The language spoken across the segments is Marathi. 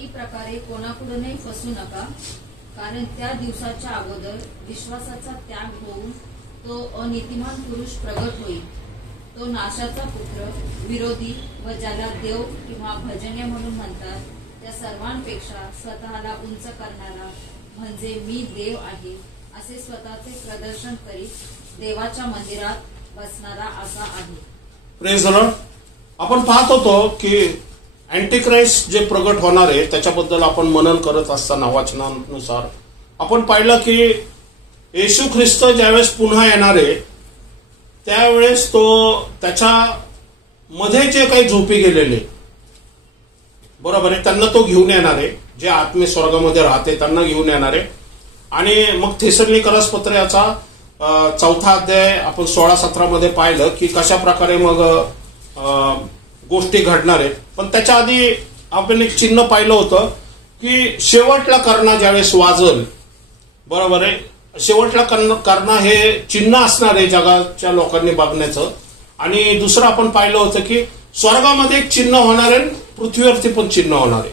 कोणत्याही प्रकारे कोणाकडूनही फसू नका, कारण त्या दिवसाच्या अगोदर विश्वासाचा त्याग होऊन तो अनीतिमान पुरुष प्रगट होईल, तो नाशाचा पुत्र, विरोधी व ज्याला देव किंवा भजने म्हणून म्हणतात त्या सर्वांपेक्षा स्वतःला उंच करणारा, म्हणजे मी देव आहे असे स्वतःचे प्रदर्शन करीत देवाच्या मंदिरात बसणारा असा आहे. Praise the Lord. आपण पाहत होतो की अँटिक्राइस्ट जे प्रगट होणार आहे त्याच्याबद्दल आपण मनन करत असताना वाचनानुसार आपण पाहिलं की येशू ख्रिस्त ज्यावेळेस पुन्हा येणार आहे त्यावेळेस तो त्याच्या मध्ये जे काही झोपी गेलेले बरोबर आहे त्यांना तो घेऊन येणार आहे, जे आत्मे स्वर्गामध्ये राहते त्यांना घेऊन येणार आहे. आणि मग थेसलोनिकस पत्र याचा 4 अध्याय आपण 16-17 मध्ये पाहिलं की कशा प्रकारे मग गोष्टी घडणार आहेत. पण त्याच्या आधी आपण एक चिन्ह पाहिलं होतं की शेवटला करणा ज्यावेळेस वाजल, बरोबर आहे, शेवटला करणा हे चिन्ह असणार आहे जगाच्या लोकांनी बघण्याचं. आणि दुसरं आपण पाहिलं होतं की स्वर्गामध्ये एक चिन्ह होणार आहे, पृथ्वीवरती पण चिन्ह होणार आहे.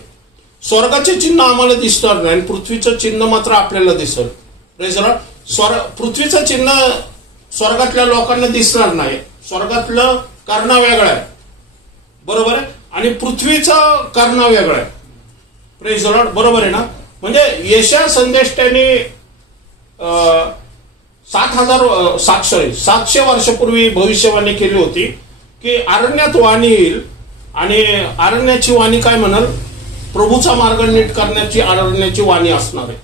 स्वर्गाचे चिन्ह आम्हाला दिसणार नाही, पृथ्वीचं चिन्ह मात्र आपल्याला दिसेल. पृथ्वीचं चिन्ह स्वर्गातल्या लोकांना दिसणार नाही, स्वर्गातलं करणा वेगळा आहे, बरोबर आहे, आणि पृथ्वीचं करणा वेगळा आहे. Praise the Lord. बरोबर आहे ना. म्हणजे यशया संदेष्टाने 700 वर्षापूर्वी भविष्यवाणी केली होती की अरण्यात वाणी येईल आणि अरण्याची वाणी काय म्हणाल, प्रभूचा मार्ग नीट करण्याची अरण्याची वाणी असणार आहे,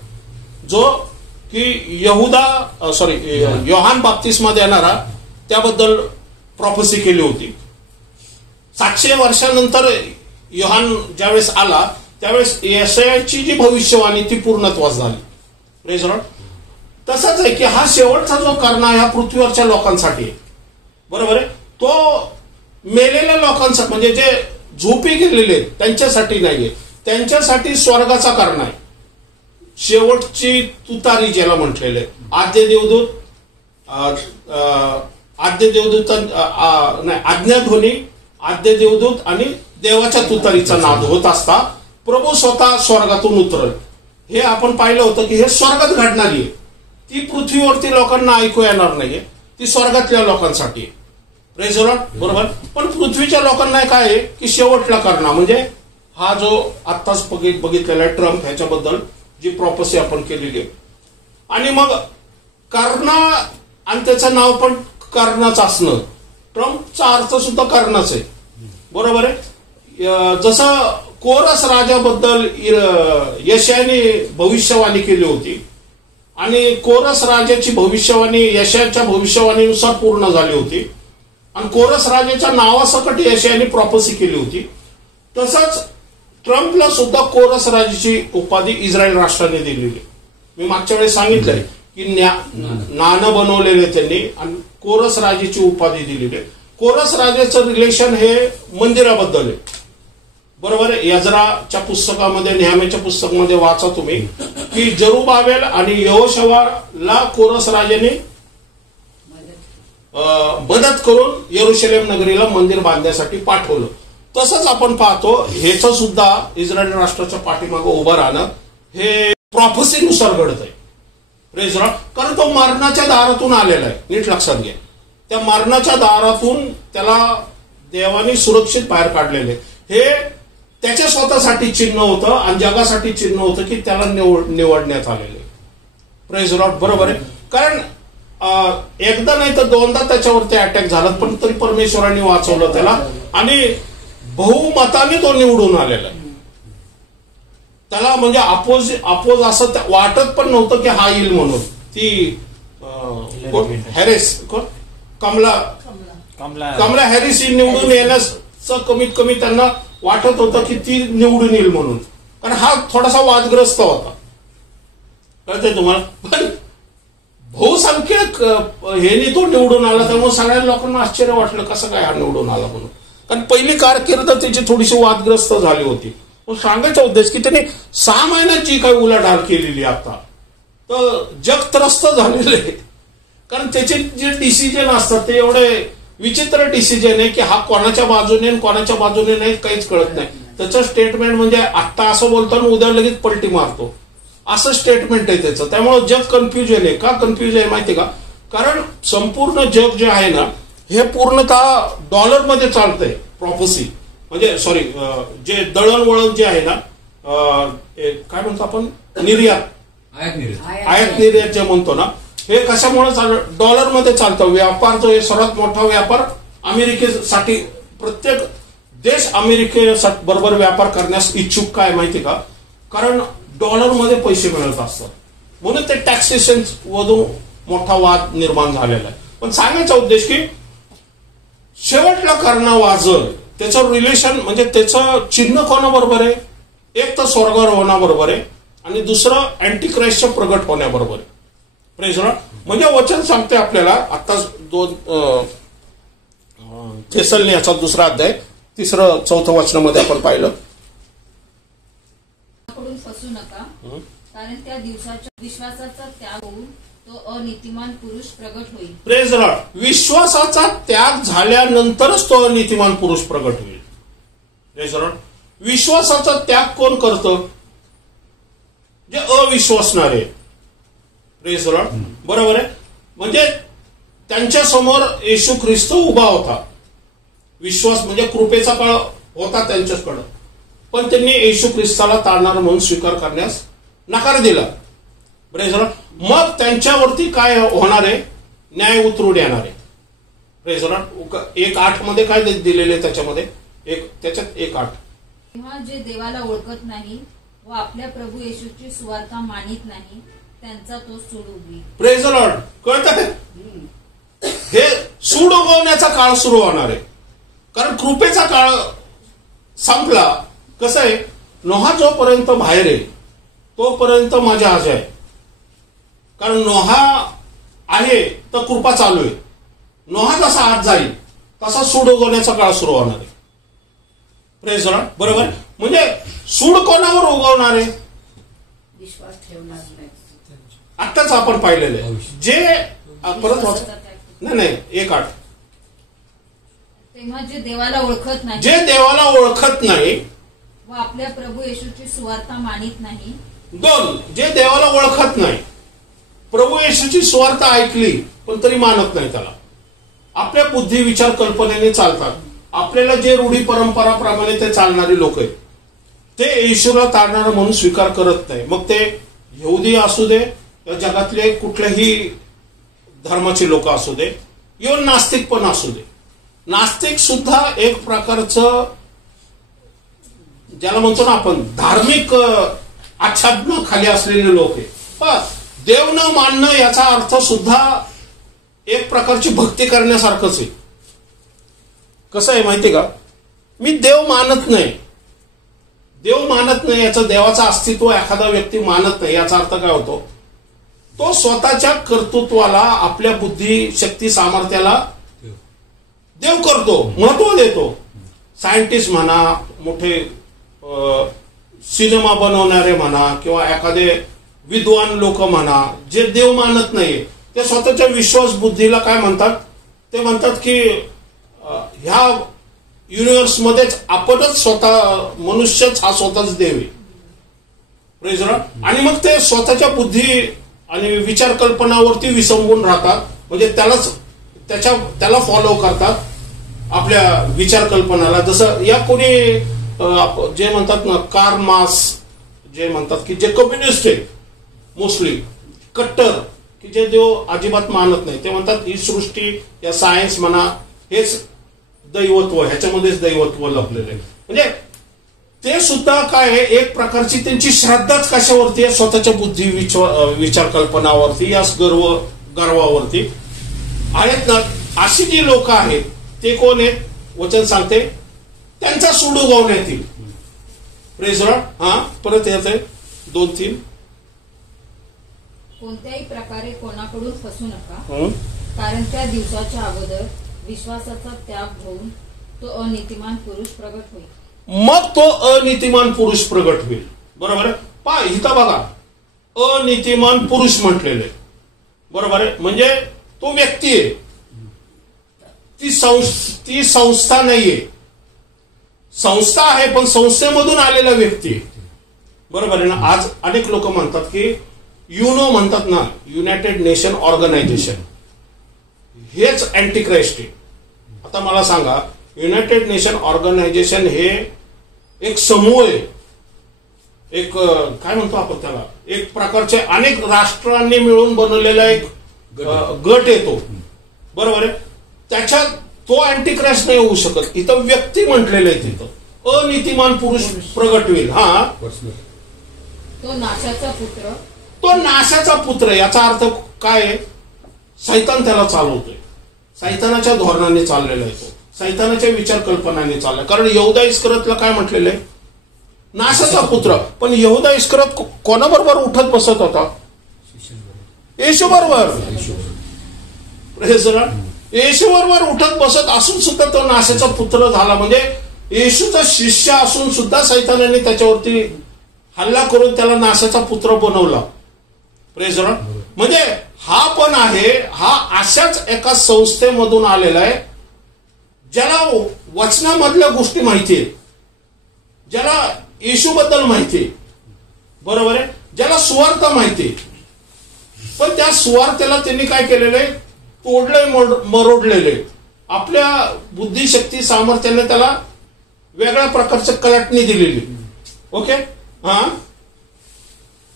जो की योहान बाप्तिस्मा देणारा त्याबद्दल प्रॉफेसी केली होती. 700 वर्षानंतर योहान ज्यावेळेस आला त्यावेळेस यशायाची जी भविष्यवाणी ती पूर्णत्वास झाली. Praise the Lord. तसंच आहे की हा शेवटचा जो करणा ह्या पृथ्वीवरच्या लोकांसाठी आहे, बरोबर आहे, तो मेलेल्या लोकांसाठी म्हणजे जे झोपी गेलेले त्यांच्यासाठी नाहीये, त्यांच्यासाठी स्वर्गाचा करणा आहे. शेवटची तुतारी ज्याला म्हटलेलं आहे, आद्य देवदूत नाही, आज्ञाध्वनी, आद्य देवदूत आणि देवाच्या तुतारीचा नाद होत असता प्रभू स्वतः स्वर्गातून उतरल. हे आपण पाहिलं होतं की हे स्वर्गात घडणारी आहे, ती पृथ्वीवरती लोकांना ऐकू येणार नाहीये, ती स्वर्गातल्या लोकांसाठी आहे. Praise the Lord. बरोबर. पण पृथ्वीच्या लोकांना काय आहे की शेवटला करणा म्हणजे हा जो आत्ताच बघितलेला आहे ट्रम्प, ह्याच्याबद्दल जी प्रॉपसी आपण केलेली आहे. आणि मग करणा आणि त्याचं नाव पण कर्णाच असणं, ट्रम्पचा अर्थ सुद्धा कर्णाच आहे, बरोबर आहे. जसं कोरस राजाबद्दल यशायाने भविष्यवाणी केली होती आणि कोरस राजाची भविष्यवाणी यशायाच्या भविष्यवाणीनुसार पूर्ण झाली होती आणि कोरस राजाच्या नावासकट यशायाने प्रॉपसी केली होती, तसंच ट्रम्पला सुद्धा कोरस राजाची उपाधी इस्रायल राष्ट्राने दिलेली. मी मागच्या वेळेस सांगितलंय की नाणं बनवलेले त्यांनी आणि कोरस राजाची उपाधी दिलेली आहे. कोरस राजाचं रिलेशन हे मंदिराबद्दल आहे, बरोबर आहे. यजराच्या पुस्तकामध्ये, नेहमीच्या पुस्तकामध्ये वाचा तुम्ही की जरुबाबेल आणि यहोशवाला कोरस राजाने मदत करून यरूशलेम नगरीला मंदिर बांधण्यासाठी पाठवलं. तसंच आपण पाहतो हेच सुद्धा इस्रायल राष्ट्राच्या पाठीमागे उभं राहणं हे प्रॉफेसीनुसार घडत आहे. Praise the Lord. कारण तो मरणाच्या दारातून आलेला आहे, नीट लक्षात घ्या. त्या मरणाच्या दारातून त्याला देवाने सुरक्षित बाहेर काढलेले. हे त्याच्या स्वतःसाठी चिन्ह होतं आणि जगासाठी चिन्ह होतं की त्याला निवडण्यात आलेले. Praise the Lord. बरोबर आहे. कारण एकदा नाही तर दोनदा त्याच्यावरती अटॅक झाला पण तरी परमेश्वरांनी वाचवलं त्याला आणि बहुमताने तो निवडून आलेला आहे. त्याला म्हणजे अपोज असं वाटत पण नव्हतं की हा येईल म्हणून. ती हॅरिस कमला हॅरिस ही निवडून येण्याचं कमीत कमी त्यांना वाटत होतं की ती निवडून येईल म्हणून, कारण हा थोडासा वादग्रस्त होता, कळतंय तुम्हाला. पण बहुसंख्यक हेनी तो निवडून आला त्यामुळे सगळ्या लोकांना आश्चर्य वाटलं कसं काय हा निवडून आला म्हणून. कारण पहिली कारकीर्द त्याची थोडीशी वादग्रस्त झाली होती. सांगायचा उद्देश की त्याने 6 महिन्यात जी काही उलाढाल केलेली आता तर जग त्रस्त झालेलं आहे. कारण त्याचे जे डिसिजन असतात ते एवढे विचित्र डिसिजन आहे की हा कोणाच्या बाजूने कोणाच्या बाजूने नाही काहीच कळत नाही. त्याचं स्टेटमेंट म्हणजे आत्ता असं बोलतो आणि उद्या लगेच पलटी मारतो, असं स्टेटमेंट आहे त्याचं. त्यामुळे जग कन्फ्युजन आहे. का कन्फ्युजन आहे माहिती का? कारण संपूर्ण जग जे आहे ना हे पूर्णतः डॉलरमध्ये चालतंय. प्रॉफसी म्हणजे सॉरी जे दळणवळण जे आहे ना काय म्हणतो आपण निर्यात आयात निर्यात जे म्हणतो ना हे कशामुळे डॉलरमध्ये चालतं. व्यापार जो आहे सर्वात मोठा व्यापार अमेरिकेसाठी प्रत्येक देश अमेरिकेसाठी बरोबर व्यापार करण्यास इच्छुक काय माहिती का? कारण डॉलरमध्ये पैसे मिळत असतात म्हणून ते टॅक्सेशन वरून मोठा वाद निर्माण झालेला आहे. पण सांगायचा उद्देश की शेवटला करणं वाजल त्याचं रिलेशन म्हणजे त्याचं चिन्ह कोणाबरोबर आहे? एक तर स्वर्गारोहणाबरोबर आहे आणि दुसरं अँटी क्राइस्टचं प्रगट होण्याबरोबर आहे. Praise Lord. म्हणजे वचन सांगते आपल्याला आत्ताच 2 थेसलनियाचा 2रा अध्याय 3-4 वचनामध्ये आपण पाहिलं. कडून फसू नका, कारण त्या दिवसाच्या विश्वासाचा त्याग होऊन तो अनीतिमान पुरुष प्रगट होईल. Praise Lord. विश्वासाचा त्याग झाल्यानंतरच तो अनीतिमान पुरुष प्रगट होईल. Praise Lord. विश्वासाचा त्याग कोण करतं? जे अविश्वासणारे. Praise Lord. बरोबर आहे. म्हणजे त्यांच्या समोर येशू ख्रिस्त उभा होता. विश्वास म्हणजे कृपेचा काळ होता त्यांच्याकडं, पण त्यांनी येशू ख्रिस्ताला तारणार म्हणून स्वीकार करण्यास नकार दिला. Praise Lord. मग त्यांच्यावरती काय होणार आहे? न्याय उतरून येणार आहे. Praise Lord. 1:8 मध्ये काय दिलेले त्याच्यामध्ये त्याच्यात 1:8 तेव्हा जे देवाला ओळखत नाही व आपल्या प्रभू येशूची सुवार्ता मानित नाही त्यांचा तो सूड उगवी. Praise Lord. कळतं? हे सूड उगवण्याचा काळ सुरू होणार आहे. कारण कृपेचा काळ संपला. कसं आहे? नोहा जोपर्यंत बाहेर आहे तोपर्यंत माझ्या आज आहे. कारण नोहा आहे तर कृपा चालू आहे. नोहा जसा आत जाईल तसा सूड उगवण्याचा काळ सुरू होणार आहे. Praise Lord. बरोबर. म्हणजे सूड कोणावर उगवणार आहे? विश्वास ठेवणार नाही. आत्ताच आपण पाहिलेलं आहे. जे परत नाही 1:8 तेव्हा जे देवाला ओळखत नाही, जे देवाला ओळखत नाही व आपल्या प्रभू येशूची सुवार्ता मानित नाही. 2 जे देवाला ओळखत नाही, प्रभू येशूची सुवार्ता ऐकली पण तरी मानत नाही त्याला. आपल्या बुद्धी विचार कल्पनेने चालतात. आपल्याला जे रूढी परंपराप्रमाणे ते चालणारी लोक आहेत ते येशूला तारणार म्हणून स्वीकार करत नाही. मग ते यहुदी असू दे या जगातले कुठल्याही धर्माचे लोक असू दे, इव्हन नास्तिक पण असू दे. नास्तिक सुद्धा एक प्रकारचं ज्याला म्हणतो ना आपण धार्मिक आच्छादना खाली असलेले लोक आहे. पण देव न मानणं याचा अर्थ सुद्धा एक प्रकारची भक्ती करण्यासारखंच आहे. कसं आहे माहिती का? मी देव मानत नाही, देव मानत नाही याचं देवाचं अस्तित्व एखादा व्यक्ती मानत नाही याचा अर्थ काय होतो? तो स्वतःच्या कर्तृत्वाला आपल्या बुद्धी शक्ती सामर्थ्याला देव करतो, महत्व देतो. सायंटिस्ट म्हणा, मोठे सिनेमा बनवणारे म्हणा किंवा एखादे विद्वान लोक म्हणा, जे देव मानत नाही ते स्वतःच्या विश्वास बुद्धीला काय म्हणतात? ते म्हणतात की ह्या युनिव्हर्समध्येच आपणच स्वतः मनुष्यच हा स्वतःच देव आहे. Praise Lord. आणि मग ते स्वतःच्या बुद्धी आणि विचार कल्पनावरती विसंबून राहतात. म्हणजे त्याला फॉलो करतात आपल्या विचार कल्पनाला. जसं या कोणी जे म्हणतात ना कार्ल मार्क्स जे म्हणतात की जे कम्युनिस्ट आहे मोस्टली कट्टर, की जे देव अजिबात मानत नाही, ते म्हणतात ही सृष्टी या सायन्स म्हणा हेच दैवत्व, ह्याच्यामध्येच दैवत्व लपलेलं आहे. म्हणजे ते सुद्धा काय आहे एक प्रकारची त्यांची श्रद्धाच कशावरती आहे? स्वतःच्या बुद्धी विचार कल्पनावरती, या गर्वावरती आहेत ना. अशी जी लोक आहेत ते कोण आहेत? वचन सांगते त्यांचा सूड उगवण्यात येईल. Praise Lord. परत येते 2-3 कोणत्याही प्रकारे कोणाकडून फसू नका, कारण त्या दिवसाच्या अगोदर विश्वासाचा त्याग होऊन तो अनीतिमान पुरुष प्रगट होईल. मग तो अनीतिमान पुरुष प्रगट होईल. बरोबर आहे. पहा इथं बघा अनीतिमान पुरुष म्हटलेले. बरोबर आहे. म्हणजे तो व्यक्ती आहे, ती संस्था नाहीये. संस्था आहे, पण संस्थेमधून आलेला व्यक्ती. बरोबर आहे ना. आज अनेक लोक म्हणतात की युनो म्हणतात ना, युनायटेड नेशन ऑर्गनायझेशन, हेच अँटी क्राइस्ट आहे. आता मला सांगा, युनायटेड नेशन ऑर्गनायझेशन हे एक समूह आहे, एक काय म्हणतो आपण त्याला, एक प्रकारचे अनेक राष्ट्रांनी मिळून बनवलेला एक गट येतो. बरोबर आहे. त्याच्यात तो अँटी क्राइस्ट नाही होऊ शकत. इथं व्यक्ती म्हटलेलं आहे, तिथं अनीतिमान पुरुष प्रगट होईल. हा, तो नाशाचा पुत्र. तो नाशाचा पुत्र. याचा अर्थ काय आहे? सैतान त्याला चालवतोय, सैतानाच्या धोरणाने चाललेला आहे, तो सैतानाच्या विचार कल्पनाने चाललाय. कारण यहूदा इस्करियोतला काय म्हटलेलं आहे? नाशाचा पुत्र. पण यहूदा इस्करियोत कोणाबरोबर उठत बसत होता? येशू बरोबर. येशू बरोबर उठत बसत असून सुद्धा तो नाशाचा पुत्र झाला. म्हणजे येशूचा शिष्य असून सुद्धा सैतानाने त्याच्यावरती हल्ला करून त्याला नाशाचा पुत्र बनवला. Praise the Lord. म्हणजे हा पण आहे, हा अशाच एका संस्थेमधून आलेला आहे, ज्याला वचनामधल्या गोष्टी माहिती आहेत, ज्याला येशूबद्दल माहिती आहे. बरोबर आहे. ज्याला सुवार्थ माहिती आहे, पण त्या सुवार्थेला त्यांनी काय केलेलं आहे? तोडलंय, मरोडलेले. आपल्या बुद्धिशक्ती सामर्थ्याने त्याला वेगळ्या प्रकारचं कलाटणी दिलेली. ओके. हा,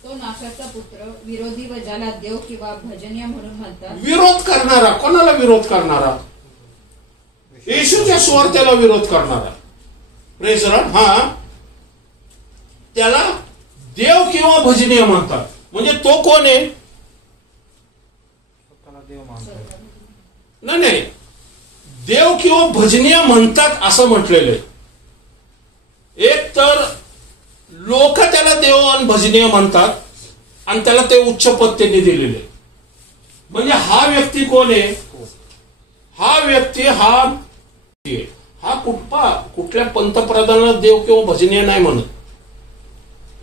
तो नाशाचा पुत्र, विरोधी व ज्याला देव किंवा भजनीय म्हणून म्हणतात. विरोध करणारा. कोणाला विरोध करणारा? येशूच्या सुवार्थेला विरोध करणारा. Praise the Lord. हा, त्याला देव किंवा भजनीय म्हणतात. म्हणजे तो कोण आहे? नाही, देव किंवा भजनीय म्हणतात असं म्हटलेलं आहे. एक तर लोक त्याला देव आणि भजनीय म्हणतात आणि त्याला ते उच्च पद त्यांनी दिलेले. म्हणजे हा व्यक्ती कोण आहे? हा व्यक्ती हा कुठल्या पंतप्रधानाला देव किंवा भजनीय नाही म्हणत,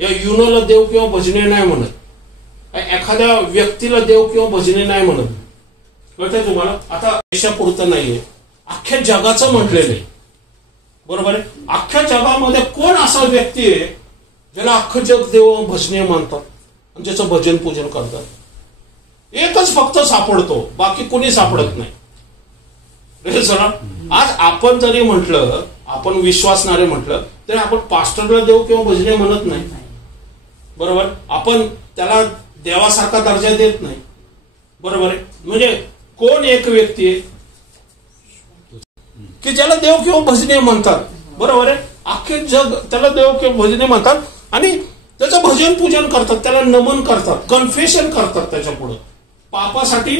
या युनोला देव किंवा भजनीय नाही म्हणत, एखाद्या व्यक्तीला देव किंवा भजनीय नाही म्हणत. कळतंय तुम्हाला? आता देशापुरतं नाहीये, अख्ख्या जगाचं म्हटलेलं आहे. बरोबर आहे. अख्ख्या जगामध्ये कोण असा व्यक्ती आहे ज्याला अख्खं जग देव भजनीय मानतात आणि ज्याचं भजन पूजन करतात? एकच फक्त सापडतो, बाकी कोणी सापडत नाही. आज आपण जरी म्हटलं, आपण विश्वासणारे म्हटलं, तरी आपण पास्टरला देव किंवा भजनीय म्हणत नाही. बरोबर. आपण त्याला देवासारखा दर्जा देत नाही. बरोबर आहे. म्हणजे कोण एक व्यक्ती आहे की ज्याला देव किंवा भजनीय म्हणतात? बरोबर आहे. अख्खे जग त्याला देव किंवा भजनीय म्हणतात आणि त्याचं भजन पूजन करतात, त्याला नमन करतात, कन्फेशन करतात, त्याच्या पुढे पापासाठी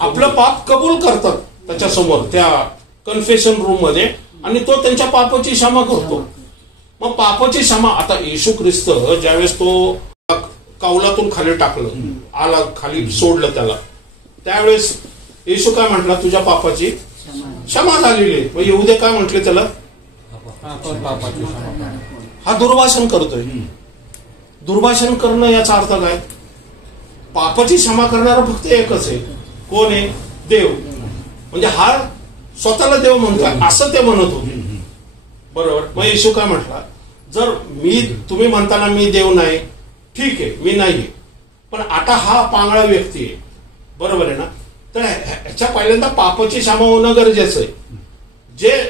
आपलं पाप कबूल करतात त्याच्यासमोर, त्या कन्फेशन रूम मध्ये, आणि तो त्यांच्या पापाची क्षमा करतो. मग पापाची क्षमा. आता येशू ख्रिस्त ज्यावेळेस तो कौलातून खाली टाकलं, आला खाली सोडलं त्याला, त्यावेळेस येशू काय म्हटला? तुझ्या पापाची क्षमा झालेली आहे. मग येऊदे काय म्हटले त्याला? हा दुर्भाषण करतोय. दुर्भाषण करणं याचा अर्थ काय? पापाची क्षमा करणारा फक्त एकच आहे. कोण आहे? देव. म्हणजे हा स्वतःला देव म्हणतोय असं ते म्हणत होते. बरोबर. मग येशू काय म्हटला? जर तुम्ही म्हणताना मी देव नाही, ठीक आहे, मी नाहीये, पण आता हा पांगळा व्यक्ती आहे. बरोबर आहे ना? तर ह्याच्या पहिल्यांदा पापाची क्षमा होणं गरजेचं आहे, जे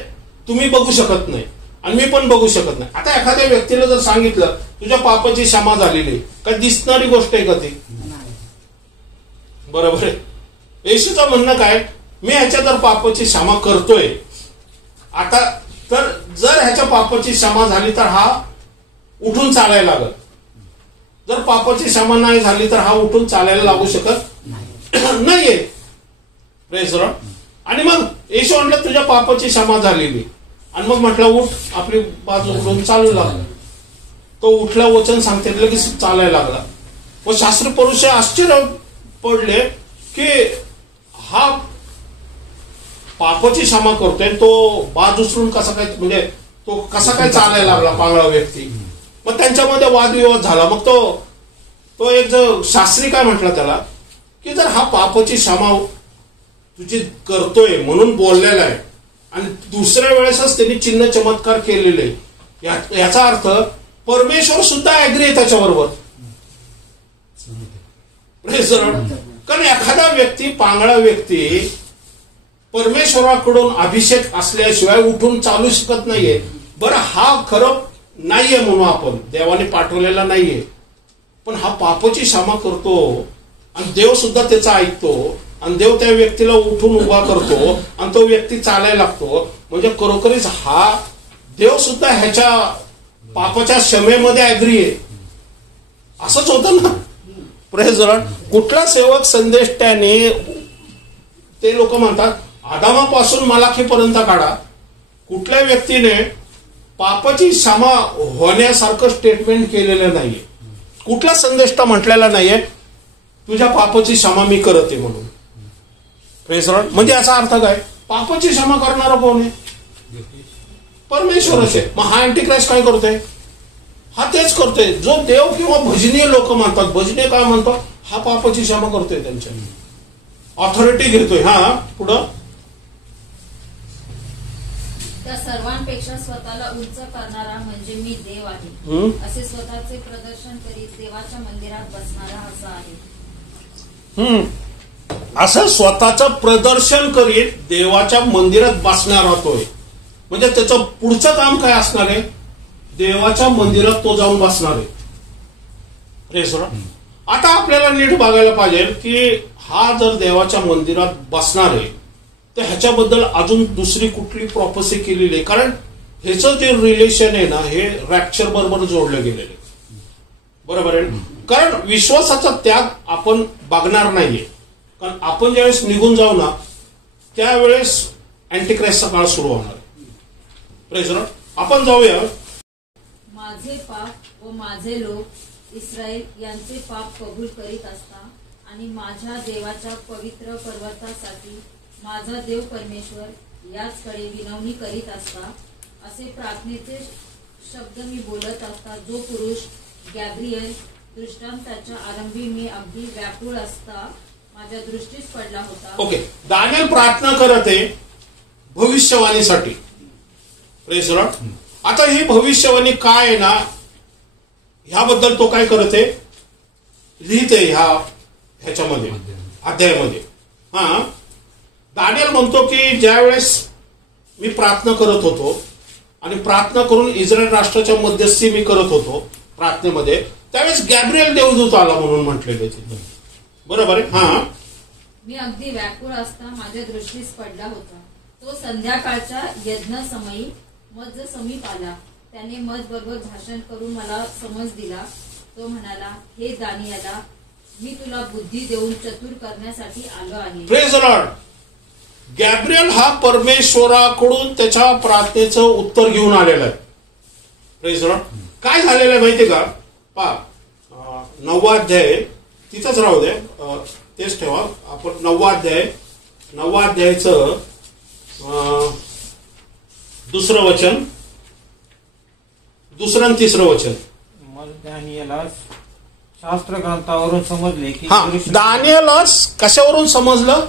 तुम्ही बघू शकत नाही आणि मी पण बघू शकत नाही. आता एखाद्या व्यक्तीला जर सांगितलं तुझ्या पापाची क्षमा झालेली, काय दिसणारी गोष्ट आहे का ती? बरोबर आहे. येशूचं म्हणणं काय? मी ह्याच्या जर पापाची क्षमा करतोय आता, तर जर ह्याच्या पापाची क्षमा झाली तर हा उठून चालायला लागत. जर पापाची क्षमा नाही झाली तर हा उठून चालायला लागू शकत नाहीये. Praise the Lord. आणि मग येशू म्हटलं तुझ्या पापाची क्षमा झालेली, आणि मग म्हटलं उठ, आपली बाजू उठून चालू लागला. तो उठला, वचन सांगते, लगेच चालायला लागला. व शास्त्री पुरुष आश्चर्य पडले की हा पापाची क्षमा करतोय, तो बाज उचलून कसा काय, म्हणजे तो कसा काय चालायला लागला पांगळा व्यक्ती. मग त्यांच्यामध्ये वादविवाद झाला. मग तो एक जो शास्त्री काय म्हटला त्याला की जर हा पापाची क्षमा तुझी करतोय म्हणून बोललेला आहे, आणि दुसऱ्या वेळेसच त्यांनी चिन्ह चमत्कार केलेले, याचा अर्थ परमेश्वर सुद्धा ऍग्री आहे त्याच्याबरोबर. कारण एखादा व्यक्ती, पांगळा व्यक्ती परमेश्वराकडून अभिषेक असल्याशिवाय उठून चालू शकत नाहीये. बरं, हा खरं नाहीये म्हणून आपण देवाने पाठवलेला नाहीये, पण हा पापाची क्षमा करतो आणि देव सुद्धा त्याचा ऐकतो आणि देव त्या व्यक्तीला उठून उभा करतो आणि तो व्यक्ती चालायला लागतो. म्हणजे खरोखरीच हा देव सुद्धा ह्याच्या पापाच्या क्षमेमध्ये ऍग्री आहे. असंच होतं ना. Praise the Lord. कुठला सेवक संदेश त्याने, ते लोक म्हणतात आदामापासून मलाखीपर्यंत काढा, कुठल्या व्यक्तीने पापाची क्षमा होण्यासारखं स्टेटमेंट केलेलं नाहीये. कुठला संदेश तर म्हटलेला नाहीये तुझ्या पापाची क्षमा मी करते म्हणून. Praise the Lord. म्हणजे याचा अर्थ काय? पापाची क्षमा करणारा कोण आहे? परमेश्वरच आहे. मग हा अँटिक्राइस्ट काय करतोय? हा तेच करतोय जो देव किंवा भजनीय लोक म्हणतात. भजनीय काय म्हणतात? हा पापाची क्षमा करतोय, त्यांच्या ऑथॉरिटी घेतोय. हा पुढं, त्या सर्वांपेक्षा स्वतःला उंच करणारा म्हणजे मी देव आहे असे स्वतःचे प्रदर्शन करीत देवाच्या मंदिरात बसणारा असा आहे. असं स्वतःचं प्रदर्शन करीत देवाच्या मंदिरात बसणार होतोय. म्हणजे त्याचं पुढचं काम काय असणार आहे? देवाच्या मंदिरात तो जाऊन बसणार आहे. आता आपल्याला नीट बघायला पाहिजे की हा जर देवाच्या मंदिरात बसणार आहे तर ह्याच्याबद्दल अजून दुसरी कुठली प्रॉपर्सी केलेली आहे? कारण ह्याचं जे रिलेशन आहे ना, हे रॅप्चर बरोबर जोडलं गेलेलं आहे. बरोबर आहे. कारण विश्वासाचा त्याग आपण बघणार नाहीये. कारण आपण ज्यावेळेस निघून जाऊ ना, त्यावेळेस अँटिक्राइस्टचा काळ सुरू होणार. Praise the Lord. आपण जाऊया. माझे पाप व माझे लोक इस्रायल यांचे पाप कबूल करीत असता आणि माझ्या देवाच्या पवित्र पर्वतासाठी माझा देव परमेश्वर याचकडे विनवणी करीत असता, असे प्रार्थनेचे शब्द मी बोलत असता, जो पुरुष गॅब्रिएल दृष्टांताच्या आरंभी मी अगदी व्याकुळ असता माझ्या दृष्टीस पडला होता. ओके, दानिएल प्रार्थना करत आहे भविष्यवाणीसाठी. Praise the Lord. आता ही भविष्यवाणी काय आहे ना, ह्याबद्दल तो काय करत आहे? लिहित आहे ह्याच्यामध्ये अध्यायामध्ये. दानिएल म्हणतो की ज्यावेळेस मी प्रार्थना करत होतो आणि प्रार्थना करून इस्रायल राष्ट्राच्या मध्यस्थी मी करत होतो प्रार्थनेमध्ये, त्यावेळेस गॅब्रिएल देवदूत आला म्हणून म्हटलेले. बरोबर आहे. मी अगदी व्याकुळ असता माझ्या दृष्टीस पडला होता. तो संध्याकाळच्या यज्ञ समयी मज समीप आला. त्याने मज बरोबर भाषण करून मला समज दिला. तो म्हणाला, हे दानिएला, मी तुला बुद्धी देऊन चतुर करण्यासाठी आलो आहे. Praise the Lord. गॅब्रिएल हा परमेश्वराकडून त्याच्या प्रार्थनेचं उत्तर घेऊन आलेला आहे. Praise the Lord. काय झालेलं आहे माहितीये का? पहा, 9वा अध्याय तिथंच राहू दे, तेच ठेवा आपण. 9वा अध्यायाचं 2रं वचन, 2रं आणि 3रं वचन. दानिएला शास्त्र ग्रंथावरून समजले की दानिएलास कशावरून समजलं?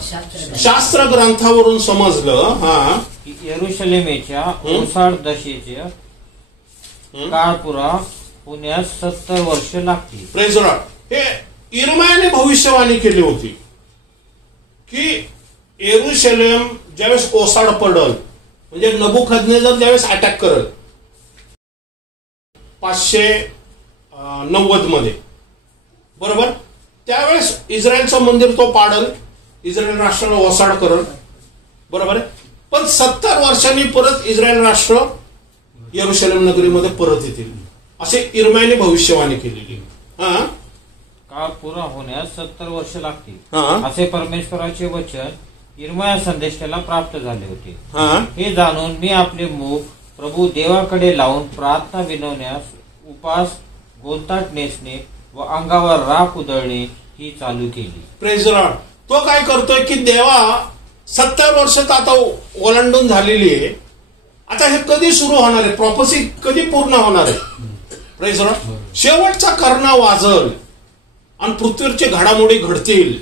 शास्त्र ग्रंथावरून समजलं की यरुशलेमेच्या ओसाड दशेच्या काळ पुरा होण्यास 70 वर्ष लागतील. Praise the Lord. हे इर्मायाने भविष्यवाणी केली होती की यरुशलेम ज्यावेळेस ओसाड पडल, म्हणजे नबुखदनेझर ज्यावेळेस अटॅक करल 590 मध्ये, बरोबर, त्यावेळेस इस्रायलचं मंदिर तो पाडल, इस्रायल राष्ट्राला ओसाड करल. बरोबर आहे. पण 70 वर्षांनी परत इस्रायल राष्ट्र यरुशलेम नगरीमध्ये परत येतील, असे इर्मायाने भविष्यवाणी केलेली. काळ पुरा होण्यास 70 वर्ष लागतील असे परमेश्वराचे वचन इर्मया संदेशाला प्राप्त झाले होते. हे जाणून मी आपले मुख प्रभू देवाकडे लावून प्रार्थना विनवण्यास, उपास, गोंताट नेसणे व अंगावर राख उधळणे ही चालू केली. Praise the Lord. तो काय करतोय की देवा 70 वर्षात आता ओलांडून झालेली आहे. आता हे कधी सुरू होणार आहे? प्रॉपर्सी कधी पूर्ण होणार आहे? Praise the Lord. शेवटचा कर्णा वाजल आणि पृथ्वीवरची घडामोडी घडतील.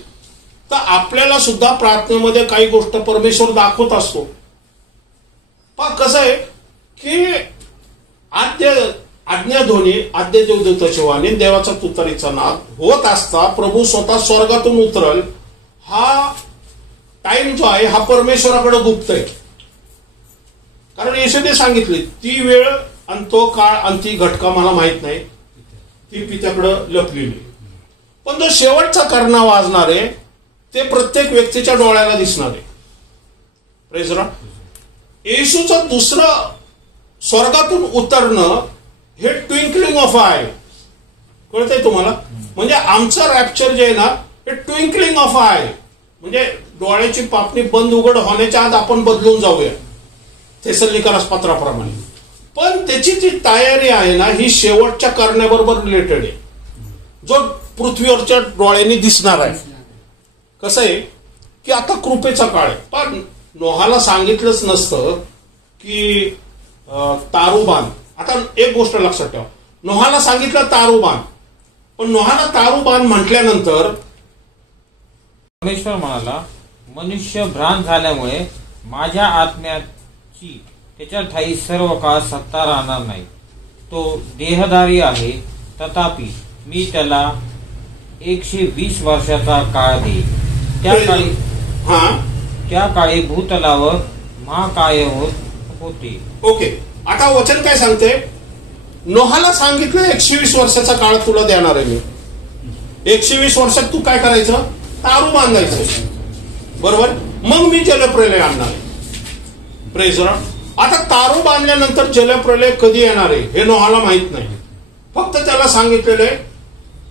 तर आपल्याला सुद्धा प्रार्थनेमध्ये काही गोष्ट परमेश्वर दाखवत असतो. पण कसं आहे की आज्ञाध्वनी आद्य देवदूताची वाणी देवाचा तुतारीचा नाद होत असता प्रभू स्वतः स्वर्गातून उतरल. हा टाइम जो आहे हा परमेश्वराकडे गुप्त आहे. कारण येशूने सांगितले ती वेळ आणि तो काळ आणि ती घटका मला माहित नाही, ती पित्याकडे लपलेली. पण जो शेवटचा करणा वाजणार आहे ते प्रत्येक व्यक्तीच्या डोळ्याला दिसणार आहे. Praise Lord. येशूचं दुसरं स्वर्गातून उतरणं हे ट्विंकलिंग ऑफ आय. कळतंय तुम्हाला? म्हणजे आमचं रॅप्चर जे आहे ना हे ट्विंकलिंग ऑफ आय, म्हणजे डोळ्याची पापणी बंद उघड होण्याच्या आत आपण बदलून जाऊया थेसलोनिकरास पत्राप्रमाणे. पण त्याची जी तयारी आहे ना ही शेवटच्या करण्याबरोबर रिलेटेड आहे, जो पृथ्वीवरच्या डोळ्यांनी दिसणार आहे. कसं आहे की आता कृपेचा काळ आहे. पण नोहाला सांगितलंच नसतं की तारूबान. आता एक गोष्ट लक्षात ठेवा, नोहाला सांगितलं तारूबान, पण नोहाला तारूबान म्हटल्यानंतर परमेश्वर म्हणाला मनुष्य भ्रांत झाल्यामुळे माझ्या आत्म्याची त्याच्या ठाई सर्व काळ सत्ता राहणार नाही. तो देहधारी आहे, तथापि मी त्याला 120 वर्षाचा काळ देईन. त्या काळी भूतलावर महाकाय होते. ओके. आता वचन काय सांगते? नोहाला सांगितलं 120 वर्षाचा काळ तुला देणार आहे मी. 120 वर्षात तू काय करायचं? तारू बांधायचं. बरोबर. मग मी जलप्रलय आणणार. Praise Lord. आता तारू बांधल्यानंतर जलप्रलय कधी येणार आहे हे नोहाला माहित नाही. फक्त त्याला सांगितलेलं आहे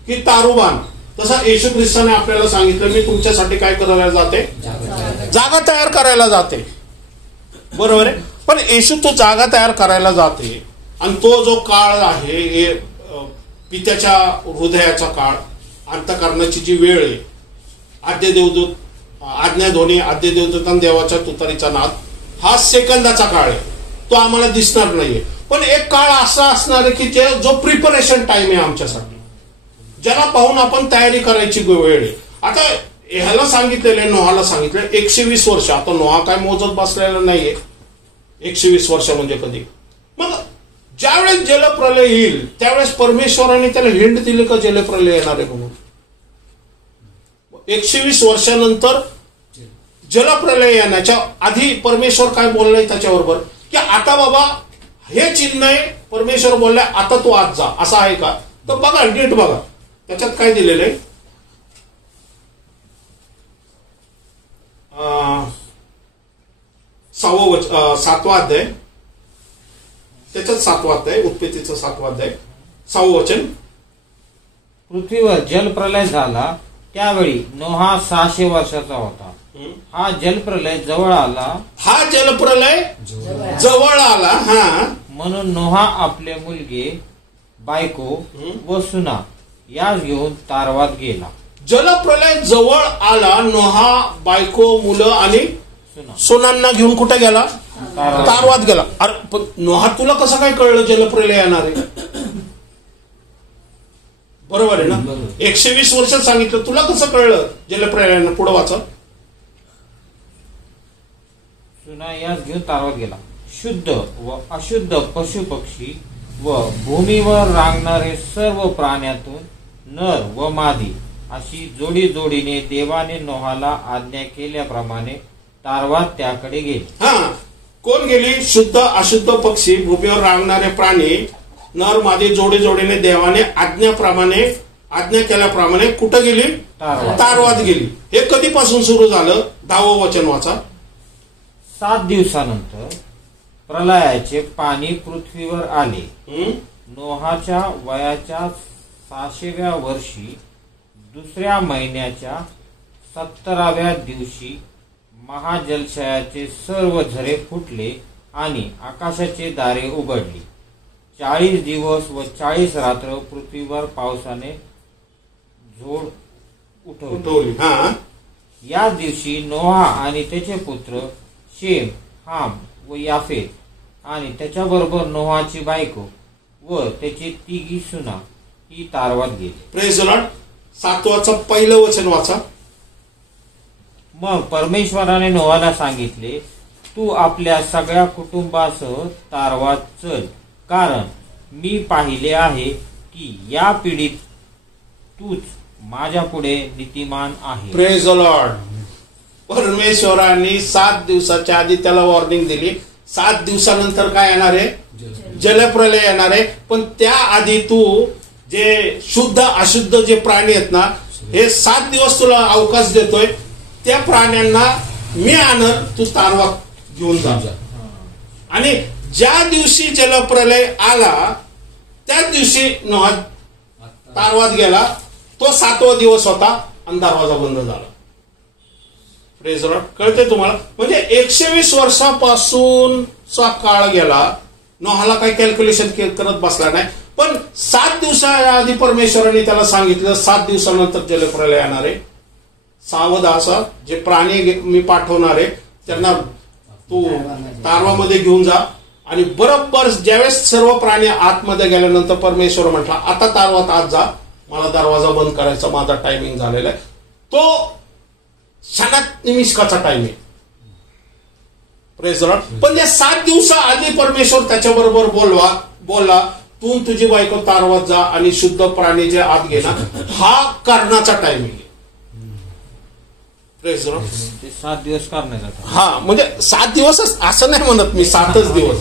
की तारू बांध. तसं येशू ख्रिस्ताने आपल्याला सांगितलं मी तुमच्यासाठी काय करायला जाते? जागा तयार करायला जाते. बरोबर आहे. पण येशू तो जागा तयार करायला जाते आणि तो जो काळ आहे हे पित्याच्या हृदयाचा काळ, अंतःकरणाची जी वेळ आहे, आद्य देवदूत आज्ञाध्वनी आद्य देवदूत आणि देवाच्या तुतारीचा नाद, हा सेकंदाचा काळ आहे. तो आम्हाला दिसणार नाहीये. पण एक काळ असा असणार आहे की ते जो प्रिपरेशन टाइम आहे आमच्यासाठी, ज्याला पाहून आपण तयारी करायची वेळ आहे. आता ह्याला सांगितलेलं आहे, नोहाला सांगितलं 120 वर्ष. आता नोहा काय मोजत बसलेला नाहीये 120 वर्ष म्हणजे कधी. मग ज्यावेळेस जलप्रलय येईल त्यावेळेस परमेश्वराने त्याला हिंट दिली का जलप्रलय येणार आहे म्हणून? 120 वर्षानंतर जलप्रलय येण्याच्या आधी परमेश्वर काय बोललाय त्याच्याबरोबर की आता बाबा हे चिन्ह आहे. परमेश्वर बोललाय आता तू आत जा. असं आहे का? तर बघा नीट बघा त्याच्यात काय दिलेलं आहे. 7वा अध्याय, त्याच्यात 7वा अध्याय, उत्पत्तीचं 7वा अध्याय 6वं वचन. पृथ्वीवर जलप्रलय झाला त्यावेळी नोहा 600 वर्षाचा होता. हा जलप्रलय जवळ आला. हा जलप्रलय जवळ आला. हा म्हणून नोहा आपले मुलगे, बायको व सुना यास घेऊन तारवात गेला. जलप्रलय जवळ आला. नोहा बायको, मुलं आणि सुनांना घेऊन कुठे गेला? तारवात गेला. अरे नोहा तुला कसं काय कळलं जलप्रलय येणार आहे? बरोबर आहे ना? 120 वर्षात सांगितलं, तुला कसं कळलं जलप्रलयानं? पुढं वाचा. सुना यास घेऊन तारवात गेला. शुद्ध व अशुद्ध पशु पक्षी व भूमीवर रांगणारे सर्व प्राण्यातून नर व मादी अशी जोडी जोडीने देवाने नोहाला आज्ञा केल्याप्रमाणे तारवात त्याकडे गेली. हा, कोण गेली? शुद्ध अशुद्ध पक्षी, भूमीवर रांगणारे प्राणी, नर मादी जोडी जोडीने देवाने आज्ञा केल्याप्रमाणे कुठं गेली? तारवात गेली. हे कधीपासून सुरू झालं? 10वं वचन वाचा. 7 दिवसानंतर प्रलयाचे पाणी पृथ्वीवर आले. नोहाच्या वयाच्या 600व्या वर्षी दुसऱ्या महिन्याच्या 17व्या दिवशी महाजलशयाचे सर्व झरे फुटले आणि आकाशाचे दारे उघडली. 40 दिवस व 40 रात्र पृथ्वीवर पावसाने झोड उठवली. या दिवशी नोहा आणि त्याचे पुत्र शेम, हाम व याफेत आणि त्याच्याबरोबर नोहाची बायको व त्याची 3 सुना ही तारवात गेली. Praise the Lord. 7वाचं पहिलं वचन वाचा. मग परमेश्वराने नोहाला सांगितले तू आपल्या सगळ्या कुटुंबासह तारवात चल, कारण मी पाहिले आहे की या पिढीत तूच माझ्या पुढे नीतिमान आहे. Praise the Lord. परमेश्वरांनी 7 दिवसाच्या आधी त्याला वॉर्निंग दिली. 7 दिवसानंतर काय येणार आहे? जलप्रलय येणार आहे. पण त्याआधी तू जे शुद्ध अशुद्ध जे प्राणी आहेत ना, हे 7 दिवस तुला अवकाश देतोय. त्या प्राण्यांना मी आणन, तू तारवा घेऊन जा. आणि ज्या दिवशी जलप्रलय आला त्याच दिवशी नोहा तारवात गेला. तो 7वा दिवस होता आणि दरवाजा बंद झाला. Praise Lord. कळते तुम्हाला? म्हणजे 120 वर्षापासूनचा काळ गेला. नोहाला काही कॅल्क्युलेशन करत बसला नाही. पण 7 दिवसाआधी परमेश्वराने त्याला सांगितलं 7 दिवसानंतर जलप्रलय येणार आहे. सावध असा, जे प्राणी मी पाठवणार आहे त्यांना तू तारवामध्ये घेऊन जा. आणि बरोबर ज्यावेळेस सर्व प्राणी आतमध्ये गेल्यानंतर परमेश्वर म्हटला आता तारवात आत जा, मला दरवाजा बंद करायचा, माझा टायमिंग झालेला आहे. तो क्षणात निमिषकाचा टाइम आहे. Praise Lord. पण या 7 दिवसाआधी परमेश्वर त्याच्याबरोबर बोलला तू तुझी बायको तारवात जा आणि शुद्ध प्राणी जे आत घे ना, हा करण्याचा टायमिंग आहे. Praise Lord. ते 7 दिवस करण्याचा. हा, म्हणजे 7 दिवस असं नाही म्हणत मी, 7च दिवस.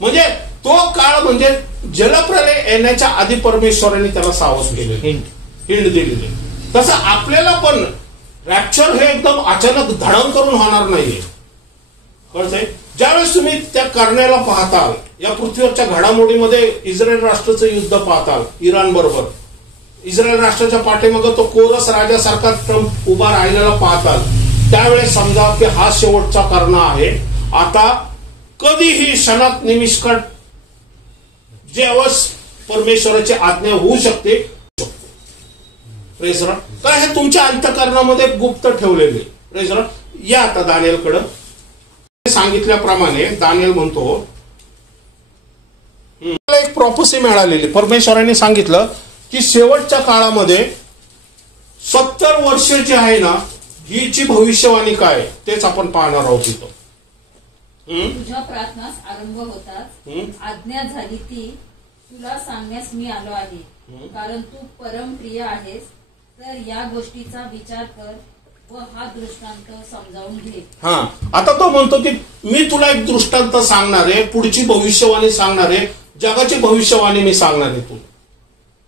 म्हणजे तो काळ म्हणजे जलप्रलय येण्याच्या आधी परमेश्वराने त्याला सावध केले, हिंड दिलेली. तसं आपल्याला पण रॅप्चर हे एकदम अचानक धडण करून होणार नाहीये. कळतंय? ज्यावेळेस तुम्ही त्या करण्याला पाहताल, या पृथ्वीवरच्या घडामोडीमध्ये इस्रायल राष्ट्राचं युद्ध पाहताल इराण बरोबर, इस्रायल राष्ट्राच्या पाठीमागे तो कोरस राजासारखा ट्रम्प उभा राहिलेला पाहताल, त्यावेळेस समजा की हा शेवटचा कर्ण आहे. आता कधीही क्षणात निमिषकात ज्यावेळेस परमेश्वराची आज्ञा होऊ शकते. Praise Lord. काय हे तुमच्या अंतःकरणामध्ये गुप्त ठेवलेले. Praise Lord. या आता दानिएलकडे. सांगितल्याप्रमाणे दानिएल म्हणतो मला एक प्रॉफेसी मिळालेली. परमेश्वराने सांगितलं की शेवटच्या काळामध्ये 70 वर्ष जी आहे ना, हिची भविष्यवाणी काय तेच आपण पाहणार आहोत इथं. तुझ्या प्रार्थनास आरंभ होताच आज्ञा झाली ती तुला सांगण्यास मी आलो आहे, कारण तू परमप्रिय आहेस. तर या गोष्टीचा विचार कर व हा दृष्टांत समजावून घे. हा, आता तो म्हणतो की मी तुला एक दृष्टांत सांगणार आहे, पुढची भविष्यवाणी सांगणार आहे, जगाची भविष्यवाणी मी सांगणार आहे तुला.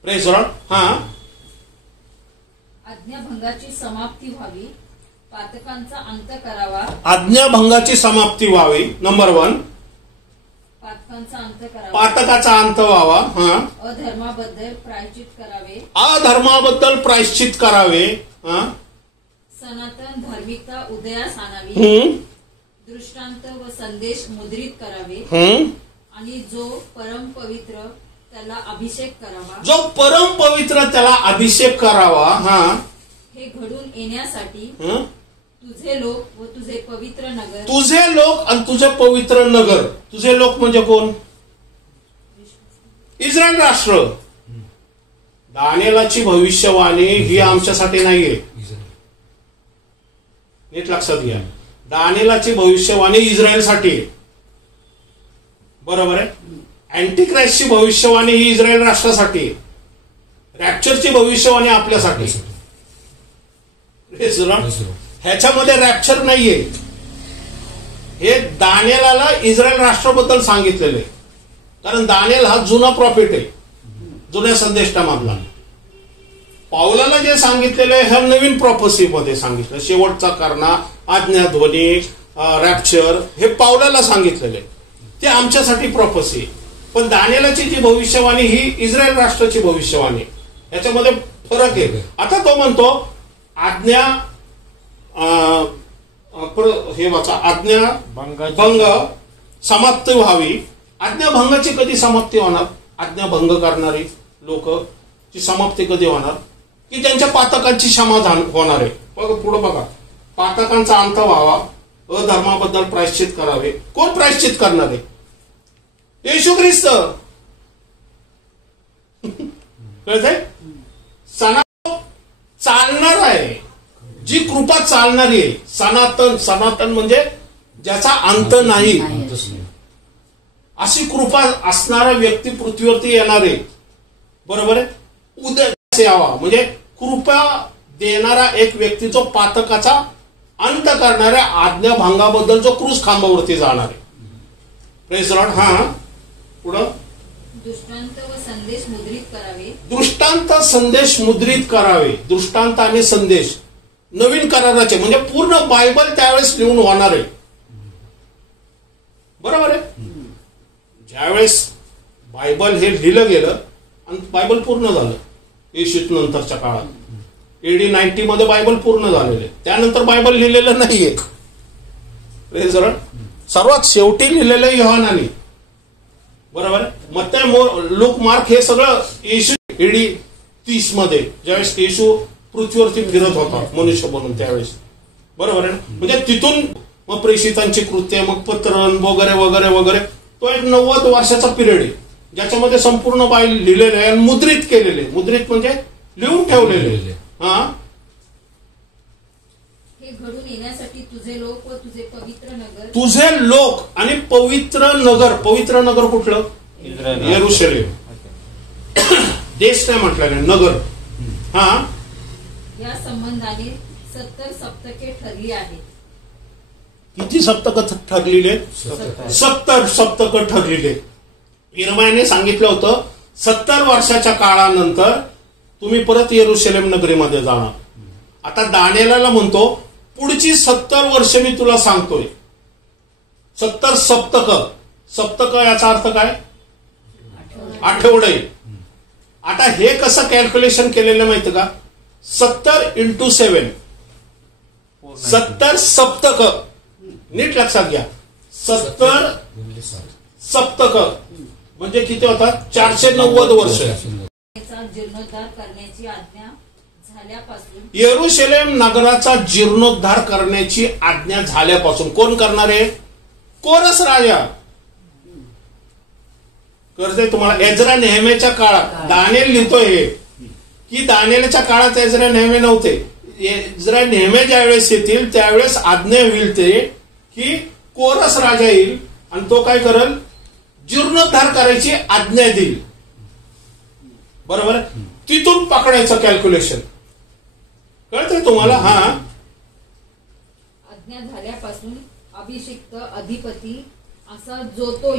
Praise Lord. हा, आज्ञाभंगाची समाप्ती व्हावी, पातकांचा अंत करावा. आज्ञाभंगाची समाप्ती व्हावी. नंबर 1. पातकांचा अंत करावा. पातकाचा अंत व्हावा. हा. अधर्माबद्दल प्रायश्चित करावे. अधर्माबद्दल प्रायश्चित करावे. हा. सनातन धार्मिकता उदयास आणावी. दृष्टांत व संदेश मुद्रित करावे. आणि जो परम पवित्र त्याला अभिषेक करावा. जो परम पवित्र त्याला अभिषेक करावा. हा. हे घडून येण्यासाठी तुझे लोक व तुझे पवित्र नगर. तुझे लोक आणि तुझे पवित्र नगर. तुझे लोक म्हणजे कोण? इस्रायल राष्ट्र. दानिएलाची भविष्यवाणी ही आमच्यासाठी नाहीये, नीट लक्षात घ्या. दानिएलाची भविष्यवाणी इस्रायलसाठी, बरोबर आहे. अँटिक्राइस्टची भविष्यवाणी ही इस्रायल राष्ट्रासाठी, रॅप्चरची भविष्यवाणी आपल्यासाठी. ह्याच्यामध्ये रॅप्चर नाहीये. हे दानिएलाला इस्रायल राष्ट्राबद्दल सांगितलेले, कारण दानिएल हा जुना प्रॉफिट आहे, जुन्या संदेशामधला. पाऊलाला जे सांगितलेले हे नवीन प्रॉफेसी मध्ये सांगितलं. शेवटचा करणा, आज्ञाध्वनी, रॅप्चर हे पाऊलाला सांगितलेले, ते आमच्यासाठी प्रॉफेसी. पण दानिएलाची जी भविष्यवाणी ही इस्रायल राष्ट्राची भविष्यवाणी, याच्यामध्ये फरक आहे. आता तो म्हणतो आज्ञा हे वाचा, आज्ञा भंग समाप्ती व्हावी. आज्ञा भंगाची कधी समाप्ती होणार? आज्ञा भंग करणारी लोक ची समाप्ती कधी होणार? की त्यांच्या पातकांची क्षमा होणार आहे. बघा पुढे बघा, पातकांचा अंत व्हावा, अधर्माबद्दल प्रायश्चित करावे. कोण प्रायश्चित करणार आहे? येशू ख्रिस्त. कळतंय? सनातन चालणार आहे, जी कृपा चालणारी आहे. सनातन, सनातन म्हणजे ज्याचा अंत नाही, अशी कृपा असणारा व्यक्ती पृथ्वीवरती येणार आहे. बरोबर आहे. उद्या यावा म्हणजे कृपा देणारा एक व्यक्ती जो पातकाचा अंत करणाऱ्या आज्ञाभंगाबद्दल जो क्रूस खांबावरती जाणार आहे. Praise Lord. हा पुढं दृष्टांत व संदेश मुद्रित करावे. दृष्टांत संदेश मुद्रित करावे. दृष्टांत आणि संदेश नवीन कराराचे म्हणजे पूर्ण बायबल त्यावेळेस लिहून होणार आहे. बरोबर आहे. ज्यावेळेस बायबल हे लिहिलं गेलं आणि बायबल पूर्ण झालं येशूत नंतरच्या काळात, AD 90 मध्ये बायबल पूर्ण झालेले. त्यानंतर बायबल लिहिलेलं नाहीये. Praise Lord. सर्वात शेवटी लिहिलेलं योहानाने. बरोबर आहे. मत्तै, लूक, मार्क हे सगळं येशू AD 30 मध्ये ज्यावेळेस येशू पृथ्वीवरती फिरत होता मनुष्य बनून त्यावेळेस. बरोबर आहे. म्हणजे तिथून मग प्रेषितांची कृत्य, मग पत्रण वगैरे वगैरे वगैरे, तो एक 90 वर्षाचा पिरियड आहे ज्याच्यामध्ये संपूर्ण बायबल लिहिलेलं आहे आणि मुद्रित केलेले. मुद्रित म्हणजे लिहून ठेवलेले. हा, हे घडून येण्यासाठी तुझे लोक व तुझे पवित्र नगर. तुझे लोक आणि पवित्र नगर. पवित्र नगर कुठलं? यरूशलेम. देश नाही म्हटलेलं, नगर. हा, या संबंधाने 70 सप्तके ठरली आहेत. किती सप्तक ठरलेले? 70 सप्तक ठरलेले. यिर्मयाने सांगितलं होतं 70 वर्षाच्या काळानंतर तुम्ही परत यरूशलेम नगरीमध्ये जाणार. आता दानिएलला म्हणतो पुढची 70 वर्ष मी तुला सांगतोय. 70 सप्तक. सप्तक याचा अर्थ काय? आठवडे. आता हे कसं कॅल्क्युलेशन केलेलं माहिती का? 70 × 7 70 सप्तक. नीट लक्षात घ्या. 70 सप्तक म्हणजे किती होतात? 490 वर्ष. जीर्णोद्धार करण्याची आज्ञा झाल्यापासून. यरूशलेम नगराचा जीर्णोद्धार करण्याची आज्ञा झाल्यापासून कोण करणार आहे? कोरस राजा करते. तुम्हाला एजरा नेहमीच्या काळात दानिएल लिहितोय हे की दानिएलच्या काळात एजरा नेहमी नव्हते. एजरा नेहमी ज्यावेळेस येतील त्यावेळेस आज्ञा होईल ते की कोरस राजा येईल आणि तो काय करेल? जीर्णोद्धार करायची आज्ञा देईल. बरोबर. तिथून पकडायचं कॅल्क्युलेशन. कळतंय तुम्हाला? हा, आज्ञा झाल्यापासून अभिषिक्त अधिपती असा जो तो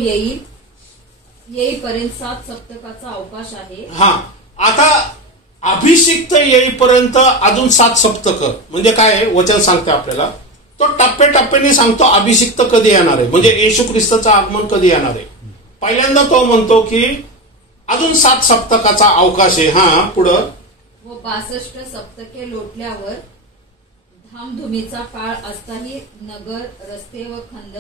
येईपर्यंत 7 सप्तकाचा अवकाश आहे. हा, आता अभिषिक्त येईपर्यंत अजून 7 सप्तक म्हणजे काय? वचन सांगते आपल्याला. तो टप्प्याटप्प्याने सांगतो अभिषिक्त कधी येणार आहे, म्हणजे येशू ख्रिस्ताचं आगमन कधी येणार आहे. पहिल्यांदा तो म्हणतो की अजून 7 सप्तकाचा अवकाश आहे. हा, पुढं व 62 सप्तके लोटल्यावर धामधुमीचा काळ असताही नगर, रस्ते व खंद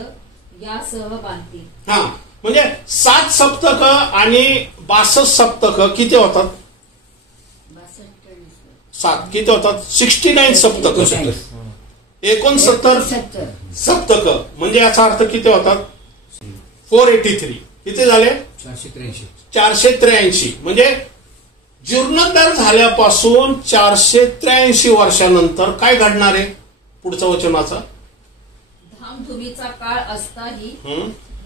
यासह बांधतील. हा, म्हणजे 7 सप्तक आणि 62 सप्तक किती होतात? 7 किती होतात? 69 सप्तक. 69 सप्तक म्हणजे याचा अर्थ किती होतात? 483. किती झाले? 483. म्हणजे जीर्णोद्धार झाल्यापासून 483 वर्षानंतर काय घडणार आहे? पुढचं वचनाचा धामधुमीचा काळ असताही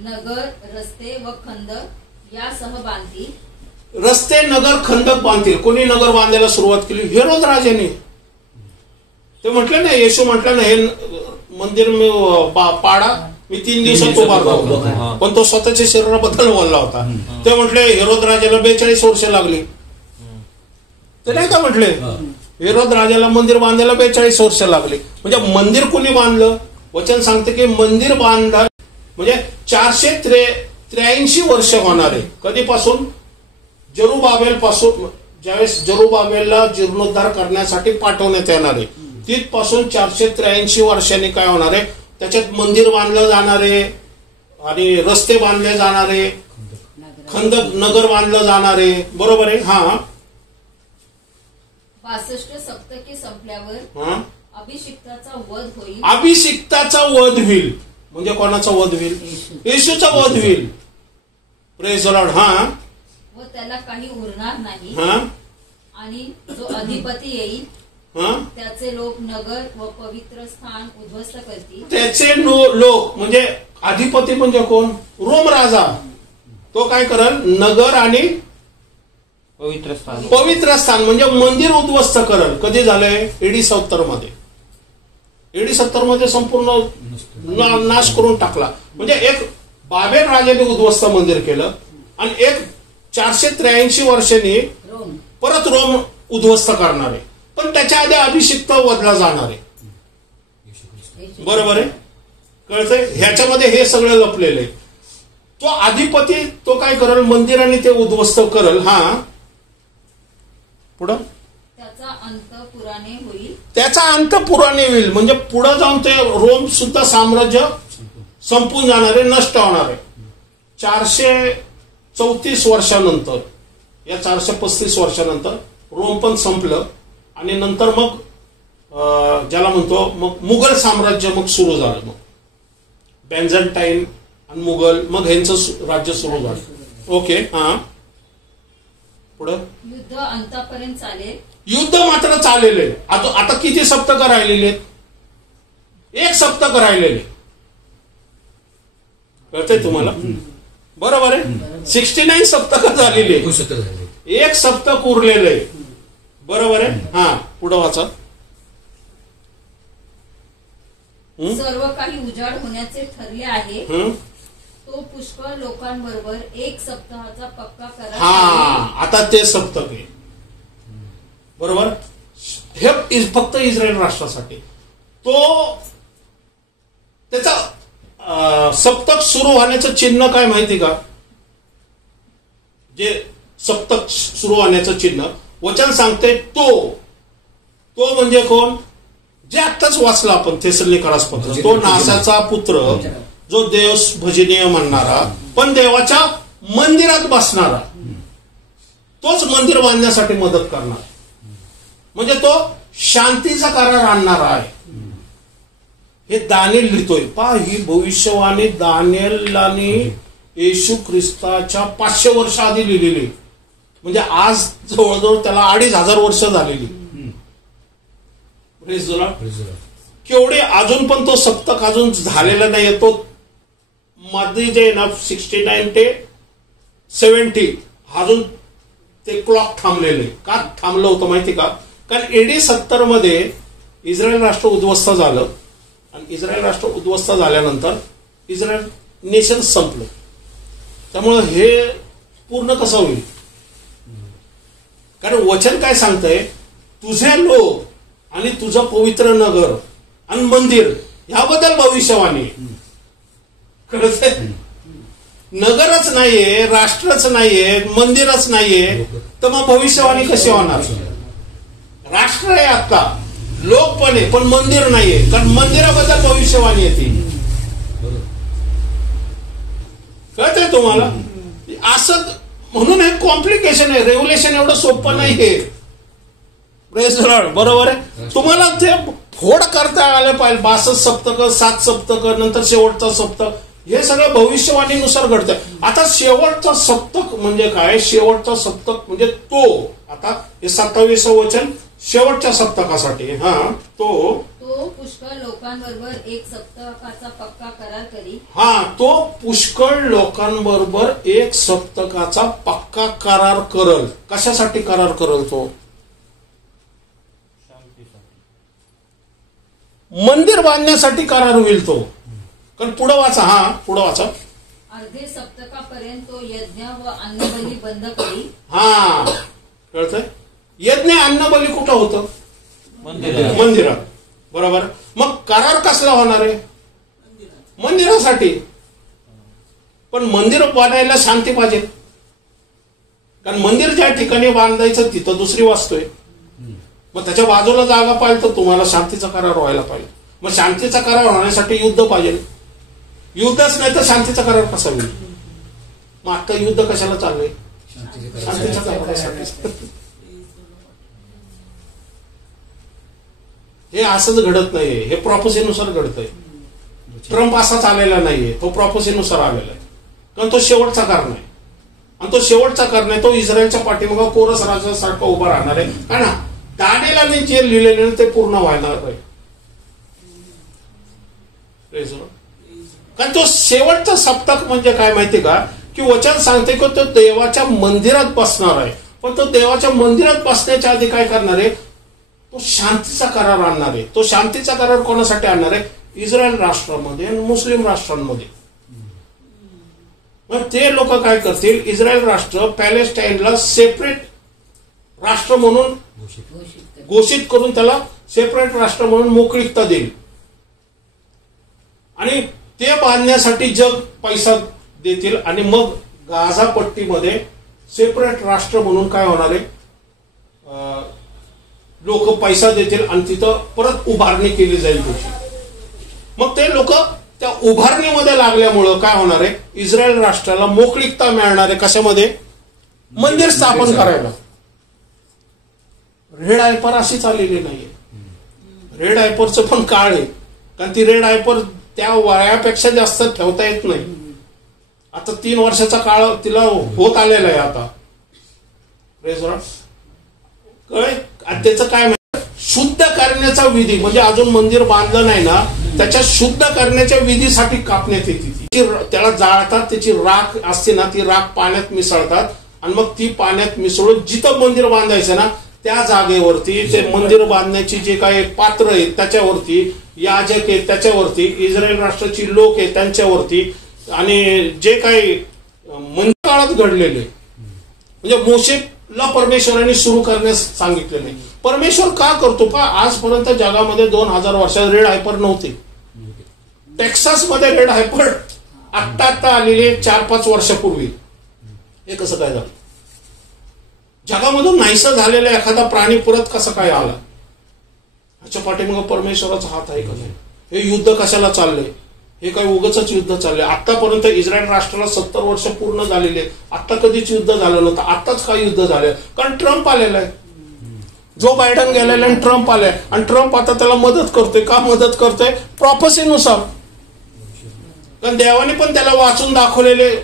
नगर, रस्ते व खंद यासह बांधतील. रस्ते, नगर, खंदक बांधतील. कोणी नगर बांधायला सुरुवात केली? हेरोद राजाने. ते म्हटलं ना, येशू म्हटलं ना, हे मंदिर मी पाडा, मी 3 दिवसात उभारतो. पण तो स्वतःच्या शरीराबद्दल बोलला होता. ते म्हटले हेरोद राजाला 42 वर्ष लागली. ते नाही का म्हटले? हेरोद राजाला मंदिर बांधायला 42 वर्ष लागली. म्हणजे मंदिर कोणी बांधलं? वचन सांगते की मंदिर बांधा म्हणजे 483 वर्ष होणार आहे. कधीपासून? जरुबाबेल पासून. ज्यावेळेस जरुबाबेलला जीर्णोद्धार करण्यासाठी पाठवण्यात येणार आहे तिथपासून 483 वर्षांनी काय होणार आहे? त्याच्यात मंदिर बांधलं जाणार आहे आणि रस्ते बांधले जाणार आहे, खंदक नगर बांधलं जाणार आहे. बरोबर आहे. हा, 62 सप्तके संपल्यावर अभिषिक्ताचा वध होईल. अभिषिक्ताचा वध होईल म्हणजे कोणाचा वध होईल? येशूचा वध होईल. Praise the Lord. हा, व त्याला काही उरणार नाही. हा, आणि जो अधिपती येईल त्याचे लोक नगर व पवित्र स्थान उद्ध्वस्त करतील. त्याचे लोक म्हणजे अधिपती म्हणजे कोण? रोम राजा. तो काय करल? नगर आणि पवित्र स्थान म्हणजे मंदिर उद्ध्वस्त करल. कधी झालंय? AD 70 मध्ये. AD 70 मध्ये संपूर्ण नाश करून टाकला. म्हणजे एक बाबेल राजाने उद्ध्वस्त मंदिर केलं आणि एक 483 वर्षांनी परत रोम उद्ध्वस्त करणार आहे. पण त्याच्या आधी अभिषिक्त वधला जाणार आहे. बरोबर आहे? कळतंय? ह्याच्यामध्ये हे सगळं लपलेलं आहे. तो अधिपती तो काय करल? मंदिराने ते उद्ध्वस्त करल. पुढं त्याचा अंत पुराणे होईल. त्याचा अंत पुराणे होईल म्हणजे पुढे जाऊन ते रोम सुद्धा साम्राज्य संपून जाणार आहे, नष्ट होणार आहे. 434 वर्षानंतर, या 435 वर्षानंतर रोम पण संपलं आणि नंतर मग ज्याला म्हणतो मग मुघल साम्राज्य मग सुरू झालं. मग बेंझंटाईन आणि मुघल मग ह्यांचं राज्य सुरू झालं. ओके. पुढं युद्ध अंतापर्यंत चालेल. युद्ध मात्र चाललेले. आता किती सप्तक राहिलेले आहेत? 1 सप्तक राहिलेले. कळतंय तुम्हाला? बरोबर आहे. 69 सप्तक झालेली आहे. 1 सप्तक उरलेलं आहे. बरोबर आहे. पुढं वाचा. सर्व काही उजाड होण्याचे ठरले आहे. तो पुष्कळ लोकांबरोबर 1 सप्ताहाचा पक्का करार. आता ते सप्तक आहे. बरोबर. हे फक्त इस्रायल राष्ट्रासाठी. तो त्याचा सप्तक सुरू होण्याचं चिन्ह काय माहिती का? जे सप्तक सुरू होण्याचं चिन्ह वचन सांगते तो म्हणजे कोण? जे आत्ताच वाचला आपण थेसलोनिकरास पत्र. तो नासाचा पुत्र, जो देव भजनीय म्हणणारा पण देवाच्या मंदिरात बसणारा, तोच मंदिर बांधण्यासाठी मदत करणार. म्हणजे तो शांतीचा करार आणणारा आहे. हे दानिएल लिहितोय. ही भविष्यवाणी दानिएलाने येशू ख्रिस्ताच्या 500 वर्ष आधी लिहिलेली. म्हणजे आज जवळजवळ त्याला 2500 वर्ष झालेली. केवढे अजून पण तो सप्तक अजून झालेला नाहीये. तो मध्ये जे ना 69 ते 70 अजून ते क्लॉक थांबलेले. का थांबलं होतं माहिती का? कारण AD 70 मध्ये इस्रायल राष्ट्र उद्ध्वस्त झालं आणि इस्रायल राष्ट्र उद्ध्वस्त झाल्यानंतर इस्रायल नेशन संपलं. त्यामुळं हे पूर्ण कसं होईल? कारण वचन काय सांगतंय? तुझे लोक आणि तुझं पवित्र नगर आणि मंदिर याबद्दल भविष्यवाणी. कळतंय? नगरच नाहीये, राष्ट्रच नाहीये, मंदिरच नाहीये, तर मग भविष्यवाणी कशी होणार? राष्ट्र आहे आता, लोक पण आहे, पण मंदिर नाहीये. कारण मंदिराबद्दल भविष्यवाणी येते. कळतंय तुम्हाला? असं म्हणून हे कॉम्प्लिकेशन आहे. रेव्होल्युशन एवढं सोपं नाही हे. बरोबर आहे. तुम्हाला ते फोड करता आलं पाहिजे. 62 सप्तक, 7 सप्तक, नंतर शेवटचा सप्तक, हे सगळं भविष्यवाणीनुसार घडतंय. आता शेवटचा सप्तक म्हणजे काय? शेवटचा सप्तक म्हणजे तो आता हे 27 वचन शेवटच्या सप्तकासाठी. तो पुष्कळ लोकांबरोबर 1 सप्तकाचा पक्का करार करी. तो पुष्कळ लोकांबरोबर 1 सप्तकाचा पक्का करार करल. कशासाठी करार करल? तो मंदिर बांधण्यासाठी करार होईल तो. कारण पुढं वाचा. पुढं वाचा. अर्धे सप्तकापर्यंत तो यज्ञ व अन्नबली बंद करी. कळतंय? यज्ञ अन्नबली कुठं होतं? मंदिरात. बरोबर. मग करार कसला होणार आहे? मंदिरासाठी. पण मंदिर बांधायला शांती पाहिजे. कारण मंदिर ज्या ठिकाणी बांधायचं तिथं दुसरी वास्तोय. मग त्याच्या बाजूला जागा पाहिजे तर तुम्हाला शांतीचा करार व्हायला पाहिजे. मग शांतीचा करार होण्यासाठी युद्ध पाहिजे. युद्धच नाही तर शांतीचा करार कसा होईल? मग आता युद्ध कशाला चाललंय? शांतीच्या करारासाठी. हे असंच घडत नाहीये. हे प्रॉफेसीनुसार घडतंय. ट्रम्प असाच आलेला नाहीये. तो प्रॉफेसीनुसार आलेला आहे. कारण तो शेवटचा कारण आहे. आणि तो शेवटचा कारण आहे. तो इस्रायलच्या पाठीमागं कोरस राजासारखा उभा राहणार आहे. ना दानिएलाने जे लिहिलेले ते पूर्ण व्हायला पाहिजे. कारण तो शेवटचा सप्तक म्हणजे काय माहिती का, की वचन सांगते की तो देवाच्या मंदिरात बसणार आहे. पण तो देवाच्या मंदिरात बसण्याच्या आधी काय करणार आहे, तो शांतीचा करार आणणार आहे. तो शांतीचा करार कोणासाठी आणणार आहे, इस्रायल राष्ट्रामध्ये आणि मुस्लिम राष्ट्रांमध्ये. मग ते लोक काय करतील, इस्रायल राष्ट्र पॅलेस्टाईनला सेपरेट राष्ट्र म्हणून घोषित करून त्याला सेपरेट राष्ट्र म्हणून मोकळीकता देईल. आणि ते बांधण्यासाठी जग पैसा देतील आणि मग गाझा पट्टीमध्ये सेपरेट राष्ट्र म्हणून काय होणार आहे, लोक पैसा देतील आणि तिथं परत उभारणी केली जाईल त्याची. मग ते लोक त्या उभारणीमध्ये लागल्यामुळं काय होणार आहे, इस्रायल राष्ट्राला मोकळीकता मिळणार आहे. कशामध्ये, मंदिर स्थापन करायला. रेड आयपर अशीच आलेली नाहीये. रेड आयपरचं पण काळ आहे, कारण ती रेड आयपर त्या वयापेक्षा जास्त ठेवता येत नाही. आता 3 वर्षाचा काळ तिला होत आलेला आहे आता. त्याचं काय शुद्ध करण्याचा विधी, म्हणजे अजून मंदिर बांधलं नाही ना, त्याच्या शुद्ध करण्याच्या विधीसाठी कापण्यात येते. त्याला जाळतात, त्याची राख असते ना, ती राख पाण्यात मिसळतात आणि मग ती पाण्यात मिसळून जिथं मंदिर बांधायचं ना त्या जागेवरती ते मंदिर बांधण्याची जे काही पात्र आहेत त्याच्यावरती, याजक आहेत त्याच्यावरती, इस्रायल राष्ट्राची लोक आहेत त्यांच्यावरती, आणि जे काही मंदिर काळात घडलेले, म्हणजे मोशेला परमेश्वरांनी सुरू करण्यास सांगितले नाही. परमेश्वर का करतो का, आजपर्यंत जगामध्ये 2000 वर्षात रेड हायपर नव्हते. टेक्सास मध्ये रेड हायपर आत्ता आलेले 4-5 वर्षापूर्वी. हे कसं काय झालं, जगामधून नाहीसं झालेला एखादा प्राणी परत कसं काय आला, ह्याच्या पाठीमागे परमेश्वराचा हात आहे का नाही. हे युद्ध कशाला चाललंय, हे काही उगाचच युद्ध चाललंय. आतापर्यंत इस्रायल राष्ट्राला 70 वर्ष पूर्ण झालेले, आता कधीच युद्ध झालं नव्हतं, आताच काय युद्ध झालंय, कारण ट्रम्प आलेला आहे. जो बायडन गेलेला आणि ट्रम्प आलाय, आणि ट्रम्प आता त्याला मदत करतोय. का मदत करतोय, प्रॉफेसीनुसार. कारण देवाने पण त्याला वाचून दाखवलेले,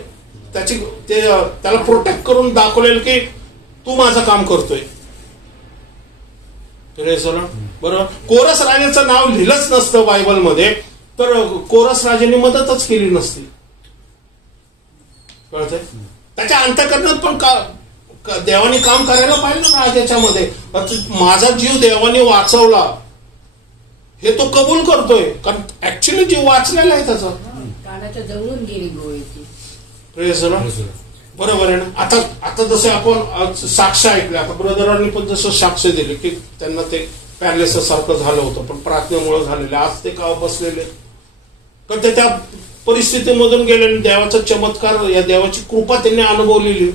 त्याला प्रोटेक्ट करून दाखवलेलं की तू माझं काम करतोय. बरोबर. कोरस राजाचं नाव लिहिलंच नसतं बायबलमध्ये, तर कोरस राजांनी मदतच केली नसती. कळतंय, त्याच्या अंतःकरणात पण देवाने काम करायला पाहिजे ना राजाच्यामध्ये. माझा जीव देवाने वाचवला हे तो कबूल करतोय, कारण ऍक्च्युली जीव वाचलेला आहे त्याचा. कानाच्या जवळून गेली गोळीची. बरोबर आहे ना. आता जसे आपण साक्ष ऐकले, आता ब्रदरांनी पण जसं साक्ष दिले की त्यांना ते पॅरालिसिस सारखं झालं होतं, पण प्रार्थनेमुळे झालेले. आज ते का बसलेले, तर ते त्या परिस्थितीमधून गेलेले. देवाचा चमत्कार, या देवाची कृपा त्यांनी अनुभवलेली.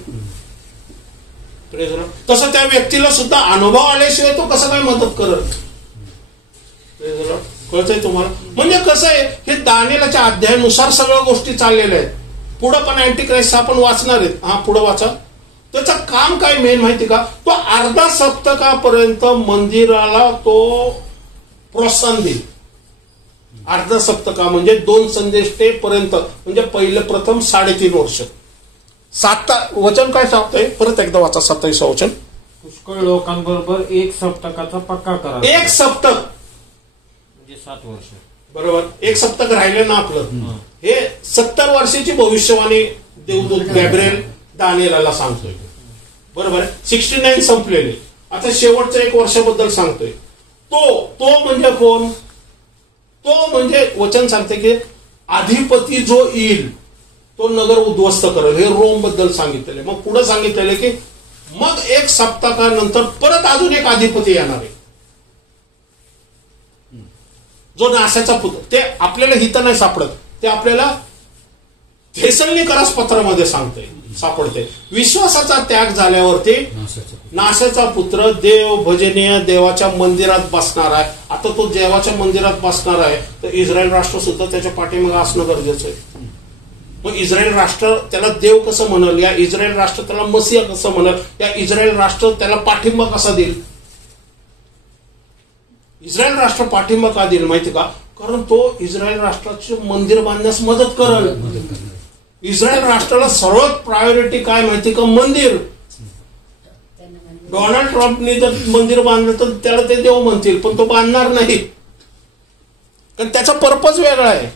तसं त्या व्यक्तीला सुद्धा अनुभव आल्याशिवाय तो कसं काय मदत करत. कळतंय तुम्हाला. म्हणजे कसं आहे, हे दानिएलाच्या अध्यायानुसार सगळ्या गोष्टी चाललेल्या आहेत. पुढं पण अँटी क्राइस्ट आपण वाचणार आहेत. हा पुढे वाचा. त्याचं काम काय मेन माहिती का, तो अर्धा सप्तकापर्यंत मंदिराला तो प्रोत्साहन देईल. अर्धा सप्तका म्हणजे 2 संदेष्टे पर्यंत, म्हणजे प्रथम 3.5 वर्ष. 7 वचन काय सांगतोय, परत एकदा वाचा 27 वचन. पुष्कळ लोकांबरोबर 1 सप्तकाचा पक्का करा. 1 सप्तक म्हणजे 7 वर्ष. बरोबर. 1 सप्तक राहिले ना आपलं. हे 70 वर्षाची भविष्यवाणी देवदूत गॅब्रिएल दानिएलाला सांगतोय. बरोबर. 69 संपलेले, आता शेवटच्या 1 वर्षाबद्दल सांगतोय. तो म्हणजे कोण, तो म्हणजे वचन सांगते की अधिपती जो येईल तो नगर उद्ध्वस्त करेल. हे रोम बद्दल सांगितलेले. मग पुढे सांगितलेले की मग 1 सप्तकानंतर परत अजून एक अधिपती येणार आहे, जो नाशाचा पुत्र. ते आपल्याला हित नाही सापडत, ते आपल्याला थेसलोनिकरास पत्रामध्ये सापडते. विश्वासाचा त्याग झाल्यावरती नाशाचा पुत्र देव भजनीय देवाच्या मंदिरात बसणार आहे. आता तो देवाच्या मंदिरात बसणार आहे, तर इस्रायल राष्ट्र सुद्धा त्याच्या पाठीमागे असणं गरजेचं आहे. मग इस्रायल राष्ट्र त्याला देव कसं म्हणल, या इस्रायल राष्ट्र त्याला मसीहा कसं म्हणल, या इस्रायल राष्ट्र त्याला पाठिंबा कसा देईल. इस्रायल राष्ट्र पाठिंबा का देईल माहिती का, कारण तो इस्रायल राष्ट्राचे मंदिर बांधण्यास मदत करेल. इस्रायल राष्ट्राला सर्वात प्रायोरिटी काय माहिती का, मंदिर. डोनाल्ड ट्रम्पने जर मंदिर बांधलं तर त्याला ते देव म्हणतील, पण तो बांधणार नाही, कारण त्याचा पर्पज वेगळा आहे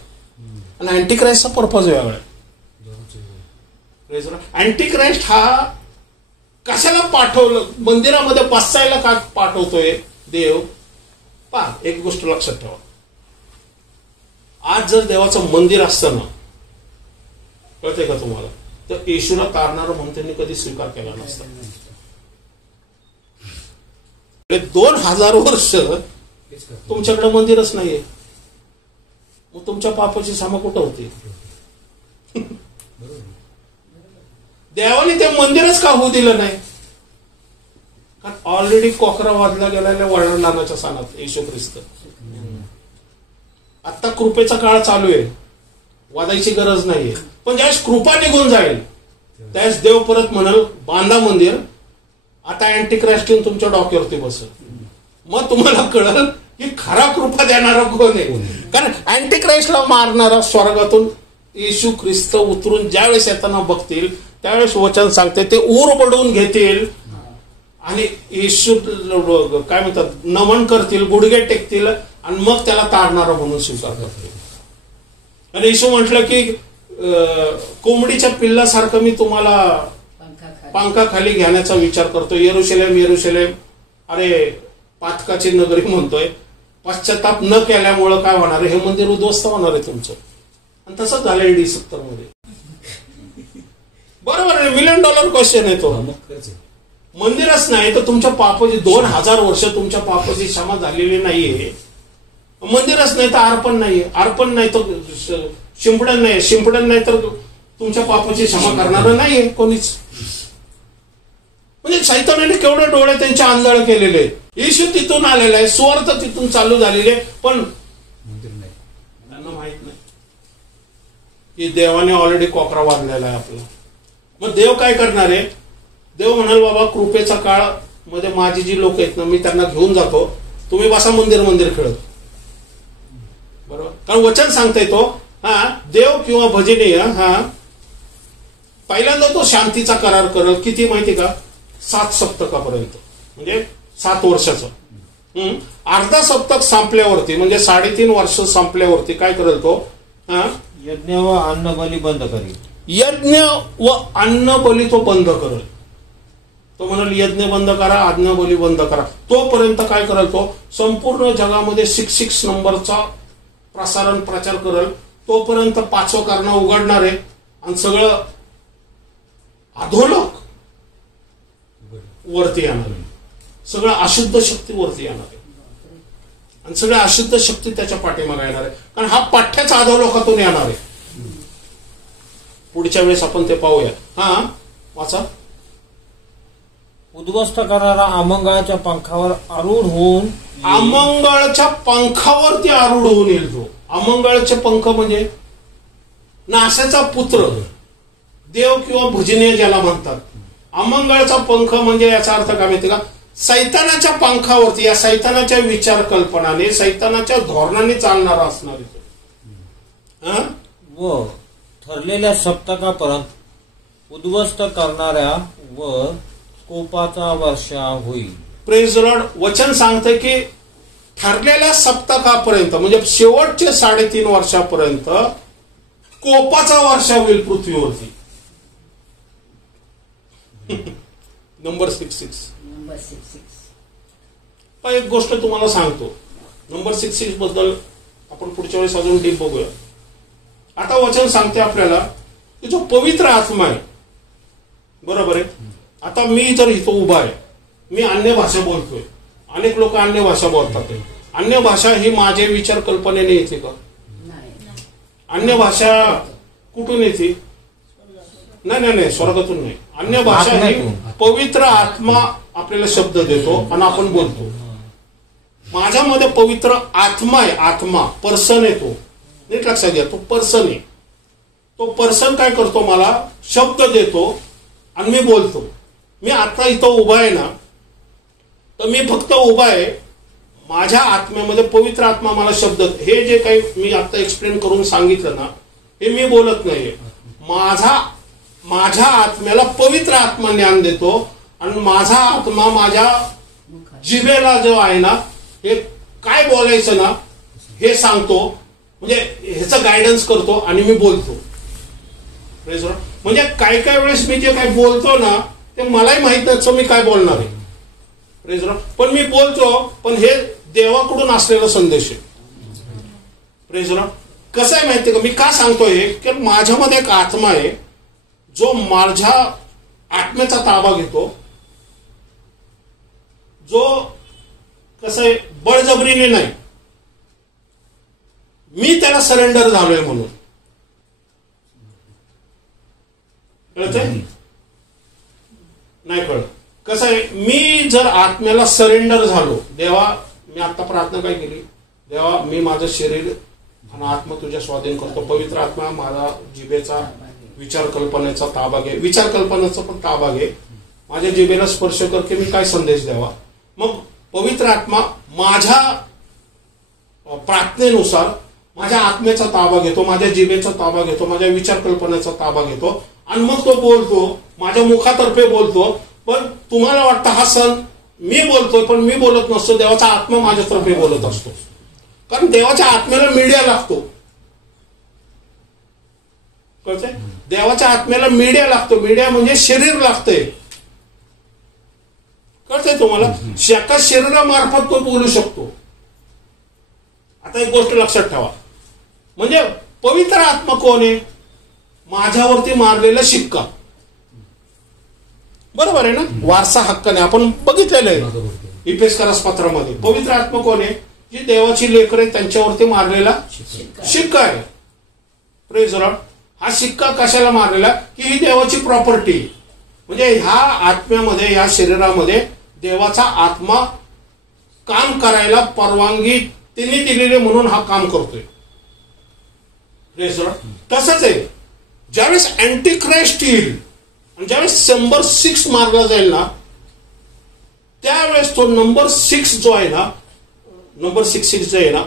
आणि अँटिक्राइस्टचा पर्पज वेगळा आहे. अँटिक्राइस्ट हा कशाला पाठवलं, मंदिरामध्ये बसायला का पाठवतोय देव? पहा, एक गोष्ट लक्षात ठेवा, आज जर देवाचं मंदिर असतं ना, कळतंय का तुम्हाला, तर येशूला तारणारं म्हणून त्यांनी कधी स्वीकार केला नसता. 2000 वर्ष तुमच्याकडे मंदिरच नाहीये, मग तुमच्या पापाची क्षमा कुठं होती? देवाने ते मंदिरच का होऊ दिलं नाही? कारण ऑलरेडी कोकरा वाजला गेलेल्या वडिलांच्या सणात येशू ख्रिस्त. आता कृपेचा काळ चालू आहे, वादायची गरज नाहीये, पण ज्यावेळेस कृपा निघून जाईल त्यावेळेस देव परत म्हणाल बांधा मंदिर, आता अँटिक्राइस्ट येऊन तुमच्या डोक्यावरती बसेल, मग तुम्हाला कळल की खरा कृपा देणारा कोण आहे. कारण अँटिक्राइस्टला मारणारा स्वर्गातून येशू ख्रिस्त उतरून ज्यावेळेस येताना बघतील त्यावेळेस वचन सांगते ते ऊर बडवून घेतील आणि येशू काय म्हणतात नमन करतील, गुडघे टेकतील आणि मग त्याला तारणारा म्हणून स्वीकार करतील. आणि येशू म्हटलं की कोंबडीच्या पिल्लासारखं मी तुम्हाला पंखाखाली घेण्याचा विचार करतो. येरुशलेम येरुशलेम, अरे पातकाची नगरी म्हणतोय, पश्चाताप न केल्यामुळं काय होणार आहे, हे मंदिर उद्ध्वस्त होणार आहे तुमचं. आणि तसंच झालं AD 70 मध्ये. बरोबर आहे, $1 मिलियन क्वेश्चन आहे तो. मंदिरच नाही तर तुमच्या पापाची 2000 वर्ष तुमच्या पापाची क्षमा झालेली नाहीये. मंदिरच नाही तर अर्पण नाहीये, अर्पण नाही तर शिंपडण नाही, शिंपडण नाही तर तुमच्या पापाची क्षमा करणारं नाहीये कोणीच. म्हणजे सैतानाने केवढे डोळे त्यांचे आंधळ केलेले. येशू तिथून आलेला आहे, सुवार्थ तिथून चालू झालेले, पण त्यांना माहित नाही की देवाने ऑलरेडी कोकरा वाजलेला आहे आपला. मग देव काय करणार आहे? देव म्हणाल बाबा कृपेचा काळ मध्ये माझी जी लोक आहेत ना मी त्यांना घेऊन जातो, तुम्ही बसा मंदिर मंदिर खेळत. बरोबर, कारण वचन सांगता येतो देव किंवा भजनीय पहिल्यांदा तो शांतीचा करार करल. किती माहिती का? 7 सप्तकापर्यंत, म्हणजे 7 वर्षाचं. अर्धा सप्तक संपल्यावरती म्हणजे 3.5 वर्ष संपल्यावरती काय करेल तो? यज्ञ व अन्न बली बंद करेल. यज्ञ व अन्न बली तो बंद करेल. तो म्हणाल यज्ञ बंद करा, अन्न बली बंद करा. तोपर्यंत काय करेल तो? संपूर्ण जगामध्ये 666 नंबरचा प्रचार करेल. तोपर्यंत 5वं कारण उघडणार आहे आणि सगळं अधोलोक वरती येणार आहे, सगळं अशुद्ध शक्ती वरती येणार आहे आणि सगळ्या अशुद्ध शक्ती त्याच्या पाठीमागे येणार आहे. कारण हा पाठ्याचा अधोलोकातून येणार आहे. पुढच्या वेळेस आपण ते पाहूया. वाचा. उद्ध्वस्त करणारा अमंगळाच्या पंखावर आरूढ होऊन, अमंगळाच्या पंखावरती आरूढ होऊन येईल तो. अमंगळाचे पंख म्हणजे नाशाचा पुत्र, देव किंवा भजनीय ज्याला म्हणतात. अमंगळाचा पंख म्हणजे याचा अर्थ काय माहिती का? सैतानाच्या पंखावरती, या सैतानाच्या विचार कल्पनाने, सैतानाच्या धोरणाने चालणारा असणार आहे. व ठरलेल्या सप्तकापर्यंत उद्ध्वस्त करणाऱ्या व कोपाचा वर्षा होईल. Praise Lord. वचन सांगते की ठरलेल्या सप्तकापर्यंत म्हणजे शेवटचे 3.5 वर्षापर्यंत कोपाचा वर्षा होईल पृथ्वीवरती. नंबर 66. एक गोष्ट तुम्हाला सांगतो, नंबर 66 बद्दल आपण पुढच्या वेळेस अजून डीप बघूया. आता वचन सांगते आपल्याला की जो पवित्र आत्मा आहे, बरोबर आहे. आता मी जर इथं उभा आहे, मी अन्य भाषा बोलतोय, अनेक लोक अन्य भाषा बोलतात. अन्य भाषा ही माझे विचार कल्पनेने येते का? अन्य भाषा कुठून येते? नाही, स्वर्गातून नाही. अन्य भाषा ही पवित्र आत्मा आपल्याला शब्द देतो आणि आपण बोलतो. माझ्यामध्ये पवित्र आत्मा आहे, आत्मा पर्सन आहे. तो नीट लक्षात घ्या, तो पर्सन आहे. तो पर्सन काय करतो? मला शब्द देतो आणि मी बोलतो. मी आता इथं उभा आहे ना, तर मी फक्त उभा आहे, माझ्या आत्म्यामध्ये पवित्र आत्मा मला शब्द, हे जे काही मी आता एक्सप्लेन करून सांगितलं ना, हे मी बोलत नाहीये. माझ्या आत्म्याला पवित्र आत्मा ज्ञान देतो आणि माझा आत्मा माझ्या जिभेला जो आहे ना, हे काय बोलायचं ना हे सांगतो, म्हणजे ह्याचं गायडन्स करतो आणि मी बोलतो. म्हणजे काही काही वेळेस मी जे काही बोलतो ना ते मलाही माहित नसतं मी काय बोलणार आहे. पण मी बोलतो, पण हे देवाकडून असलेला संदेश आहे. कसं आहे माहितीये का, मी का सांगतोय की माझ्यामध्ये एक आत्मा आहे जो माझ्या आत्म्याचा ताबा घेतो, जो कसं आहे बळजबरीने नाही, मी त्याला सरेंडर झालोय म्हणून. कळतंय? नाही कळत. कसं आहे, मी जर आत्म्याला सरेंडर झालो, देवा मी आता प्रार्थना काय केली, देवा मी माझं शरीर आणि आत्मा तुझ्या स्वाधीन करतो. पवित्र आत्मा माझा जिभेचा विचार कल्पनेचा ताबा घे, विचार कल्पनेचा पण ताबा घे, माझ्या जिभेला स्पर्श कर की मी काय संदेश द्यावा. मग पवित्र आत्मा माझ्या प्रार्थनेनुसार माझ्या आत्म्याचा ताबा घेतो, माझ्या जिभेचा ताबा घेतो, माझ्या विचार कल्पनेचा ताबा घेतो आणि मग तो बोलतो, माझ्या मुखातर्फे बोलतो. पण तुम्हाला वाटतं हा सण मी बोलतोय, पण मी बोलत नसतो, देवाचा आत्मा माझ्यातर्फे बोलत असतो. कारण देवाच्या आत्म्याला मीडिया लागतो. कळतंय? देवाच्या आत्म्याला मीडिया लागतो. मीडिया म्हणजे शरीर लागतंय. कळतंय तुम्हाला? एका शरीरामार्फत तो बोलू शकतो. आता एक गोष्ट लक्षात ठेवा, म्हणजे पवित्र आत्मा कोण आहे? माझ्यावरती मारलेला शिक्का. बरोबर आहे ना? वारसा हक्काने आपण बघितलेलं आहे इफेसकरास पत्रामध्ये. पवित्र आत्मा कोण आहे? जी देवाची लेकरं आहेत त्यांच्यावरती मारलेला शिक्का आहे. Praise the Lord. हा शिक्का कशाला मारलेला? की ही देवाची प्रॉपर्टी. म्हणजे ह्या आत्म्यामध्ये, ह्या शरीरामध्ये देवाचा आत्मा काम करायला परवानगी त्यांनी दिलेली म्हणून हा काम करतोय. Praise the Lord. तसंच आहे, ज्यावेळेस अँटी ख्राइस्ट येईल आणि ज्यावेळेस नंबर 6 मारला जाईल ना, त्यावेळेस तो नंबर 6 जो आहे ना, नंबर 6 जो आहे ना,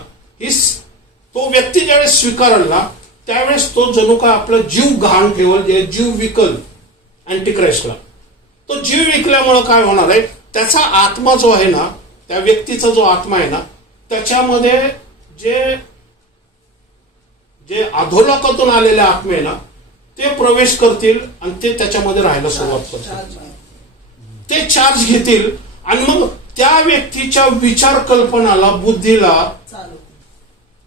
तो व्यक्ती ज्यावेळेस स्वीकारेल ना, त्यावेळेस तो जणू काय आपला जीव गहाण ठेवल, जीव विकल अँटिक्राइस्टला. तो जीव विकल्यामुळं काय होणार आहे, त्याचा आत्मा जो आहे ना, त्या व्यक्तीचा जो आत्मा आहे ना, त्याच्यामध्ये जे अधोलोकातून आलेले आत्मे आहे ना, ते प्रवेश करतील आणि ते त्याच्यामध्ये राहायला सुरुवात करतील. ते चार्ज घेतील आणि मग त्या व्यक्तीच्या विचार कल्पनाला, बुद्धीला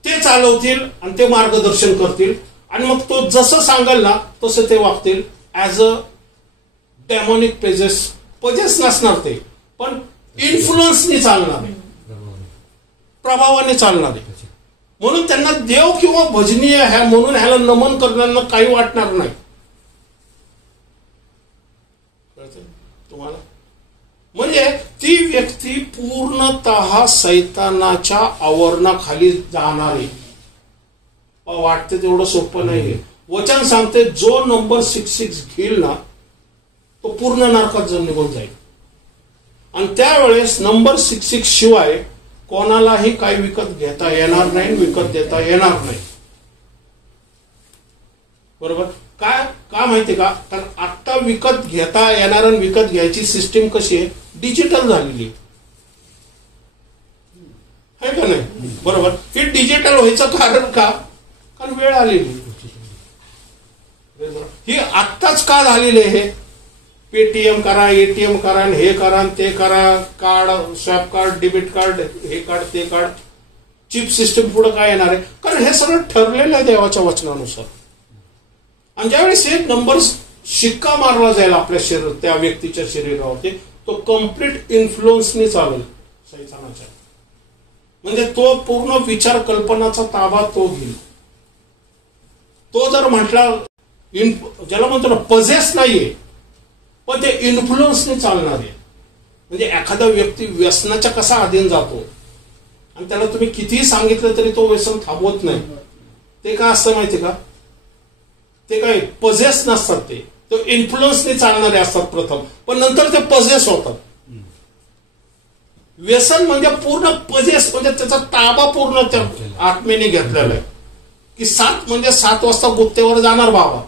ते चालवतील आणि ते मार्गदर्शन करतील. आणि मग तो जसं सांगेल ना तसं ते वागतील. ऍज अ डेमॉनिक पजेस नसणार ते, पण इन्फ्लुएन्सनी चालणार, प्रभावाने चालणार. म्हणून त्यांना देव किंवा भजनीय ह्या म्हणून ह्याला नमन करण्याला काही वाटणार नाही. तुम्हाला म्हणजे ती व्यक्ती पूर्णतः सैतानाच्या आवरणाखाली जाणारी. वाटते तेवढं सोपं नाहीये. वचन सांगते जो नंबर 6 घेईल ना तो पूर्ण नरकात निघून जाईल. आणि त्यावेळेस नंबर 6 शिवाय कोणालाही काही विकत घेता येणार नाही, विकत देता येणार नाही. बरोबर? का माहिती का? कारण आता विकत घेता येणार आणि विकत घ्यायची सिस्टीम कशी आहे? डिजिटल झालेली आहे का नाही? बरोबर. ही डिजिटल व्हायचं कारण का? कारण वेळ आलेली. ही आत्ताच का झालेली आहे? पेटीएम करा, एटीएम करा, हे करा, ते करा, card, swap card, debit card, हे कार्ड, ते कार्ड, चिप सिस्टीम पुढे काय येणार आहे? कारण हे सगळं ठरलेलं आहे देवाच्या वचनानुसार. आणि ज्यावेळेस एक नंबर शिक्का मारला जाईल आपल्या शरीर, त्या व्यक्तीच्या शरीरावरती, तो कम्प्लीट इन्फ्लुएन्सनी चालेल सैतानाच्या. म्हणजे तो पूर्ण विचार कल्पनाचा ताबा तो घेईल. तो जर म्हटला, ज्याला म्हणतो ना पजेस नाहीये, पण ते इन्फ्लुएन्सने चालणार आहे. म्हणजे एखादा व्यक्ती व्यसनाच्या कसा अधीन जातो आणि त्याला तुम्ही कितीही सांगितलं तरी तो व्यसन थांबवत नाही. ते काय असतं माहिती का? ते काय पजेस नसतात, ते इन्फ्लुएन्सने चालणारे असतात प्रथम, पण नंतर ते पजेस होतात. व्यसन म्हणजे पूर्ण पजेस, म्हणजे त्याचा ताबा पूर्ण त्या आत्मेने घेतलेला आहे. की 7 म्हणजे 7 वाजता गुत्तेवर जाणार बाबा.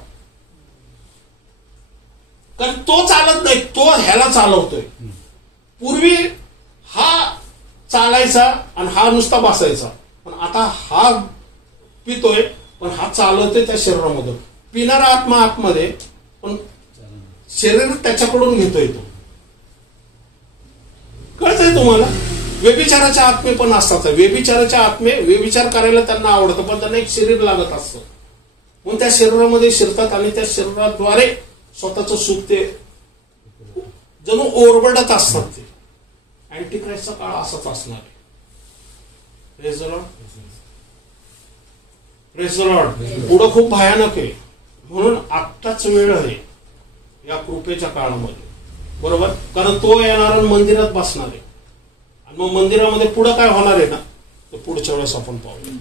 कारण तो चालत नाही, तो ह्याला चालवतोय. पूर्वी हा चालायचा आणि हा नुसता बसायचा, पण आता हा पितोय पण हा चालवतोय त्या शरीरामधून. पिणारा आत्मा आतमध्ये, पण शरीर त्याच्याकडून घेतोय. तो कळतंय तुम्हाला? व्यभिचाराचे आत्मे पण असतात. व्यभिचाराचे आत्मे व्यभिचार करायला त्यांना आवडतं, पण त्यांना एक शरीर लागत असतं. म्हणून त्या शरीरामध्ये शिरतात आणि त्या शरीराद्वारे स्वतःचं सुख ते जणू ओरबडत असतात. ते अँटिक्राइस्टचा काळ असाच असणार आहे. Praise the Lord. Praise the Lord. पुढं खूप भयानक आहे. म्हणून आत्ताच वेळ आहे या कृपेच्या काळामध्ये, बरोबर? कारण तो येणार मंदिरात बसणार आहे. आणि मग मंदिरामध्ये पुढं काय होणार आहे ना, तर पुढच्या वेळेस आपण पाहूया.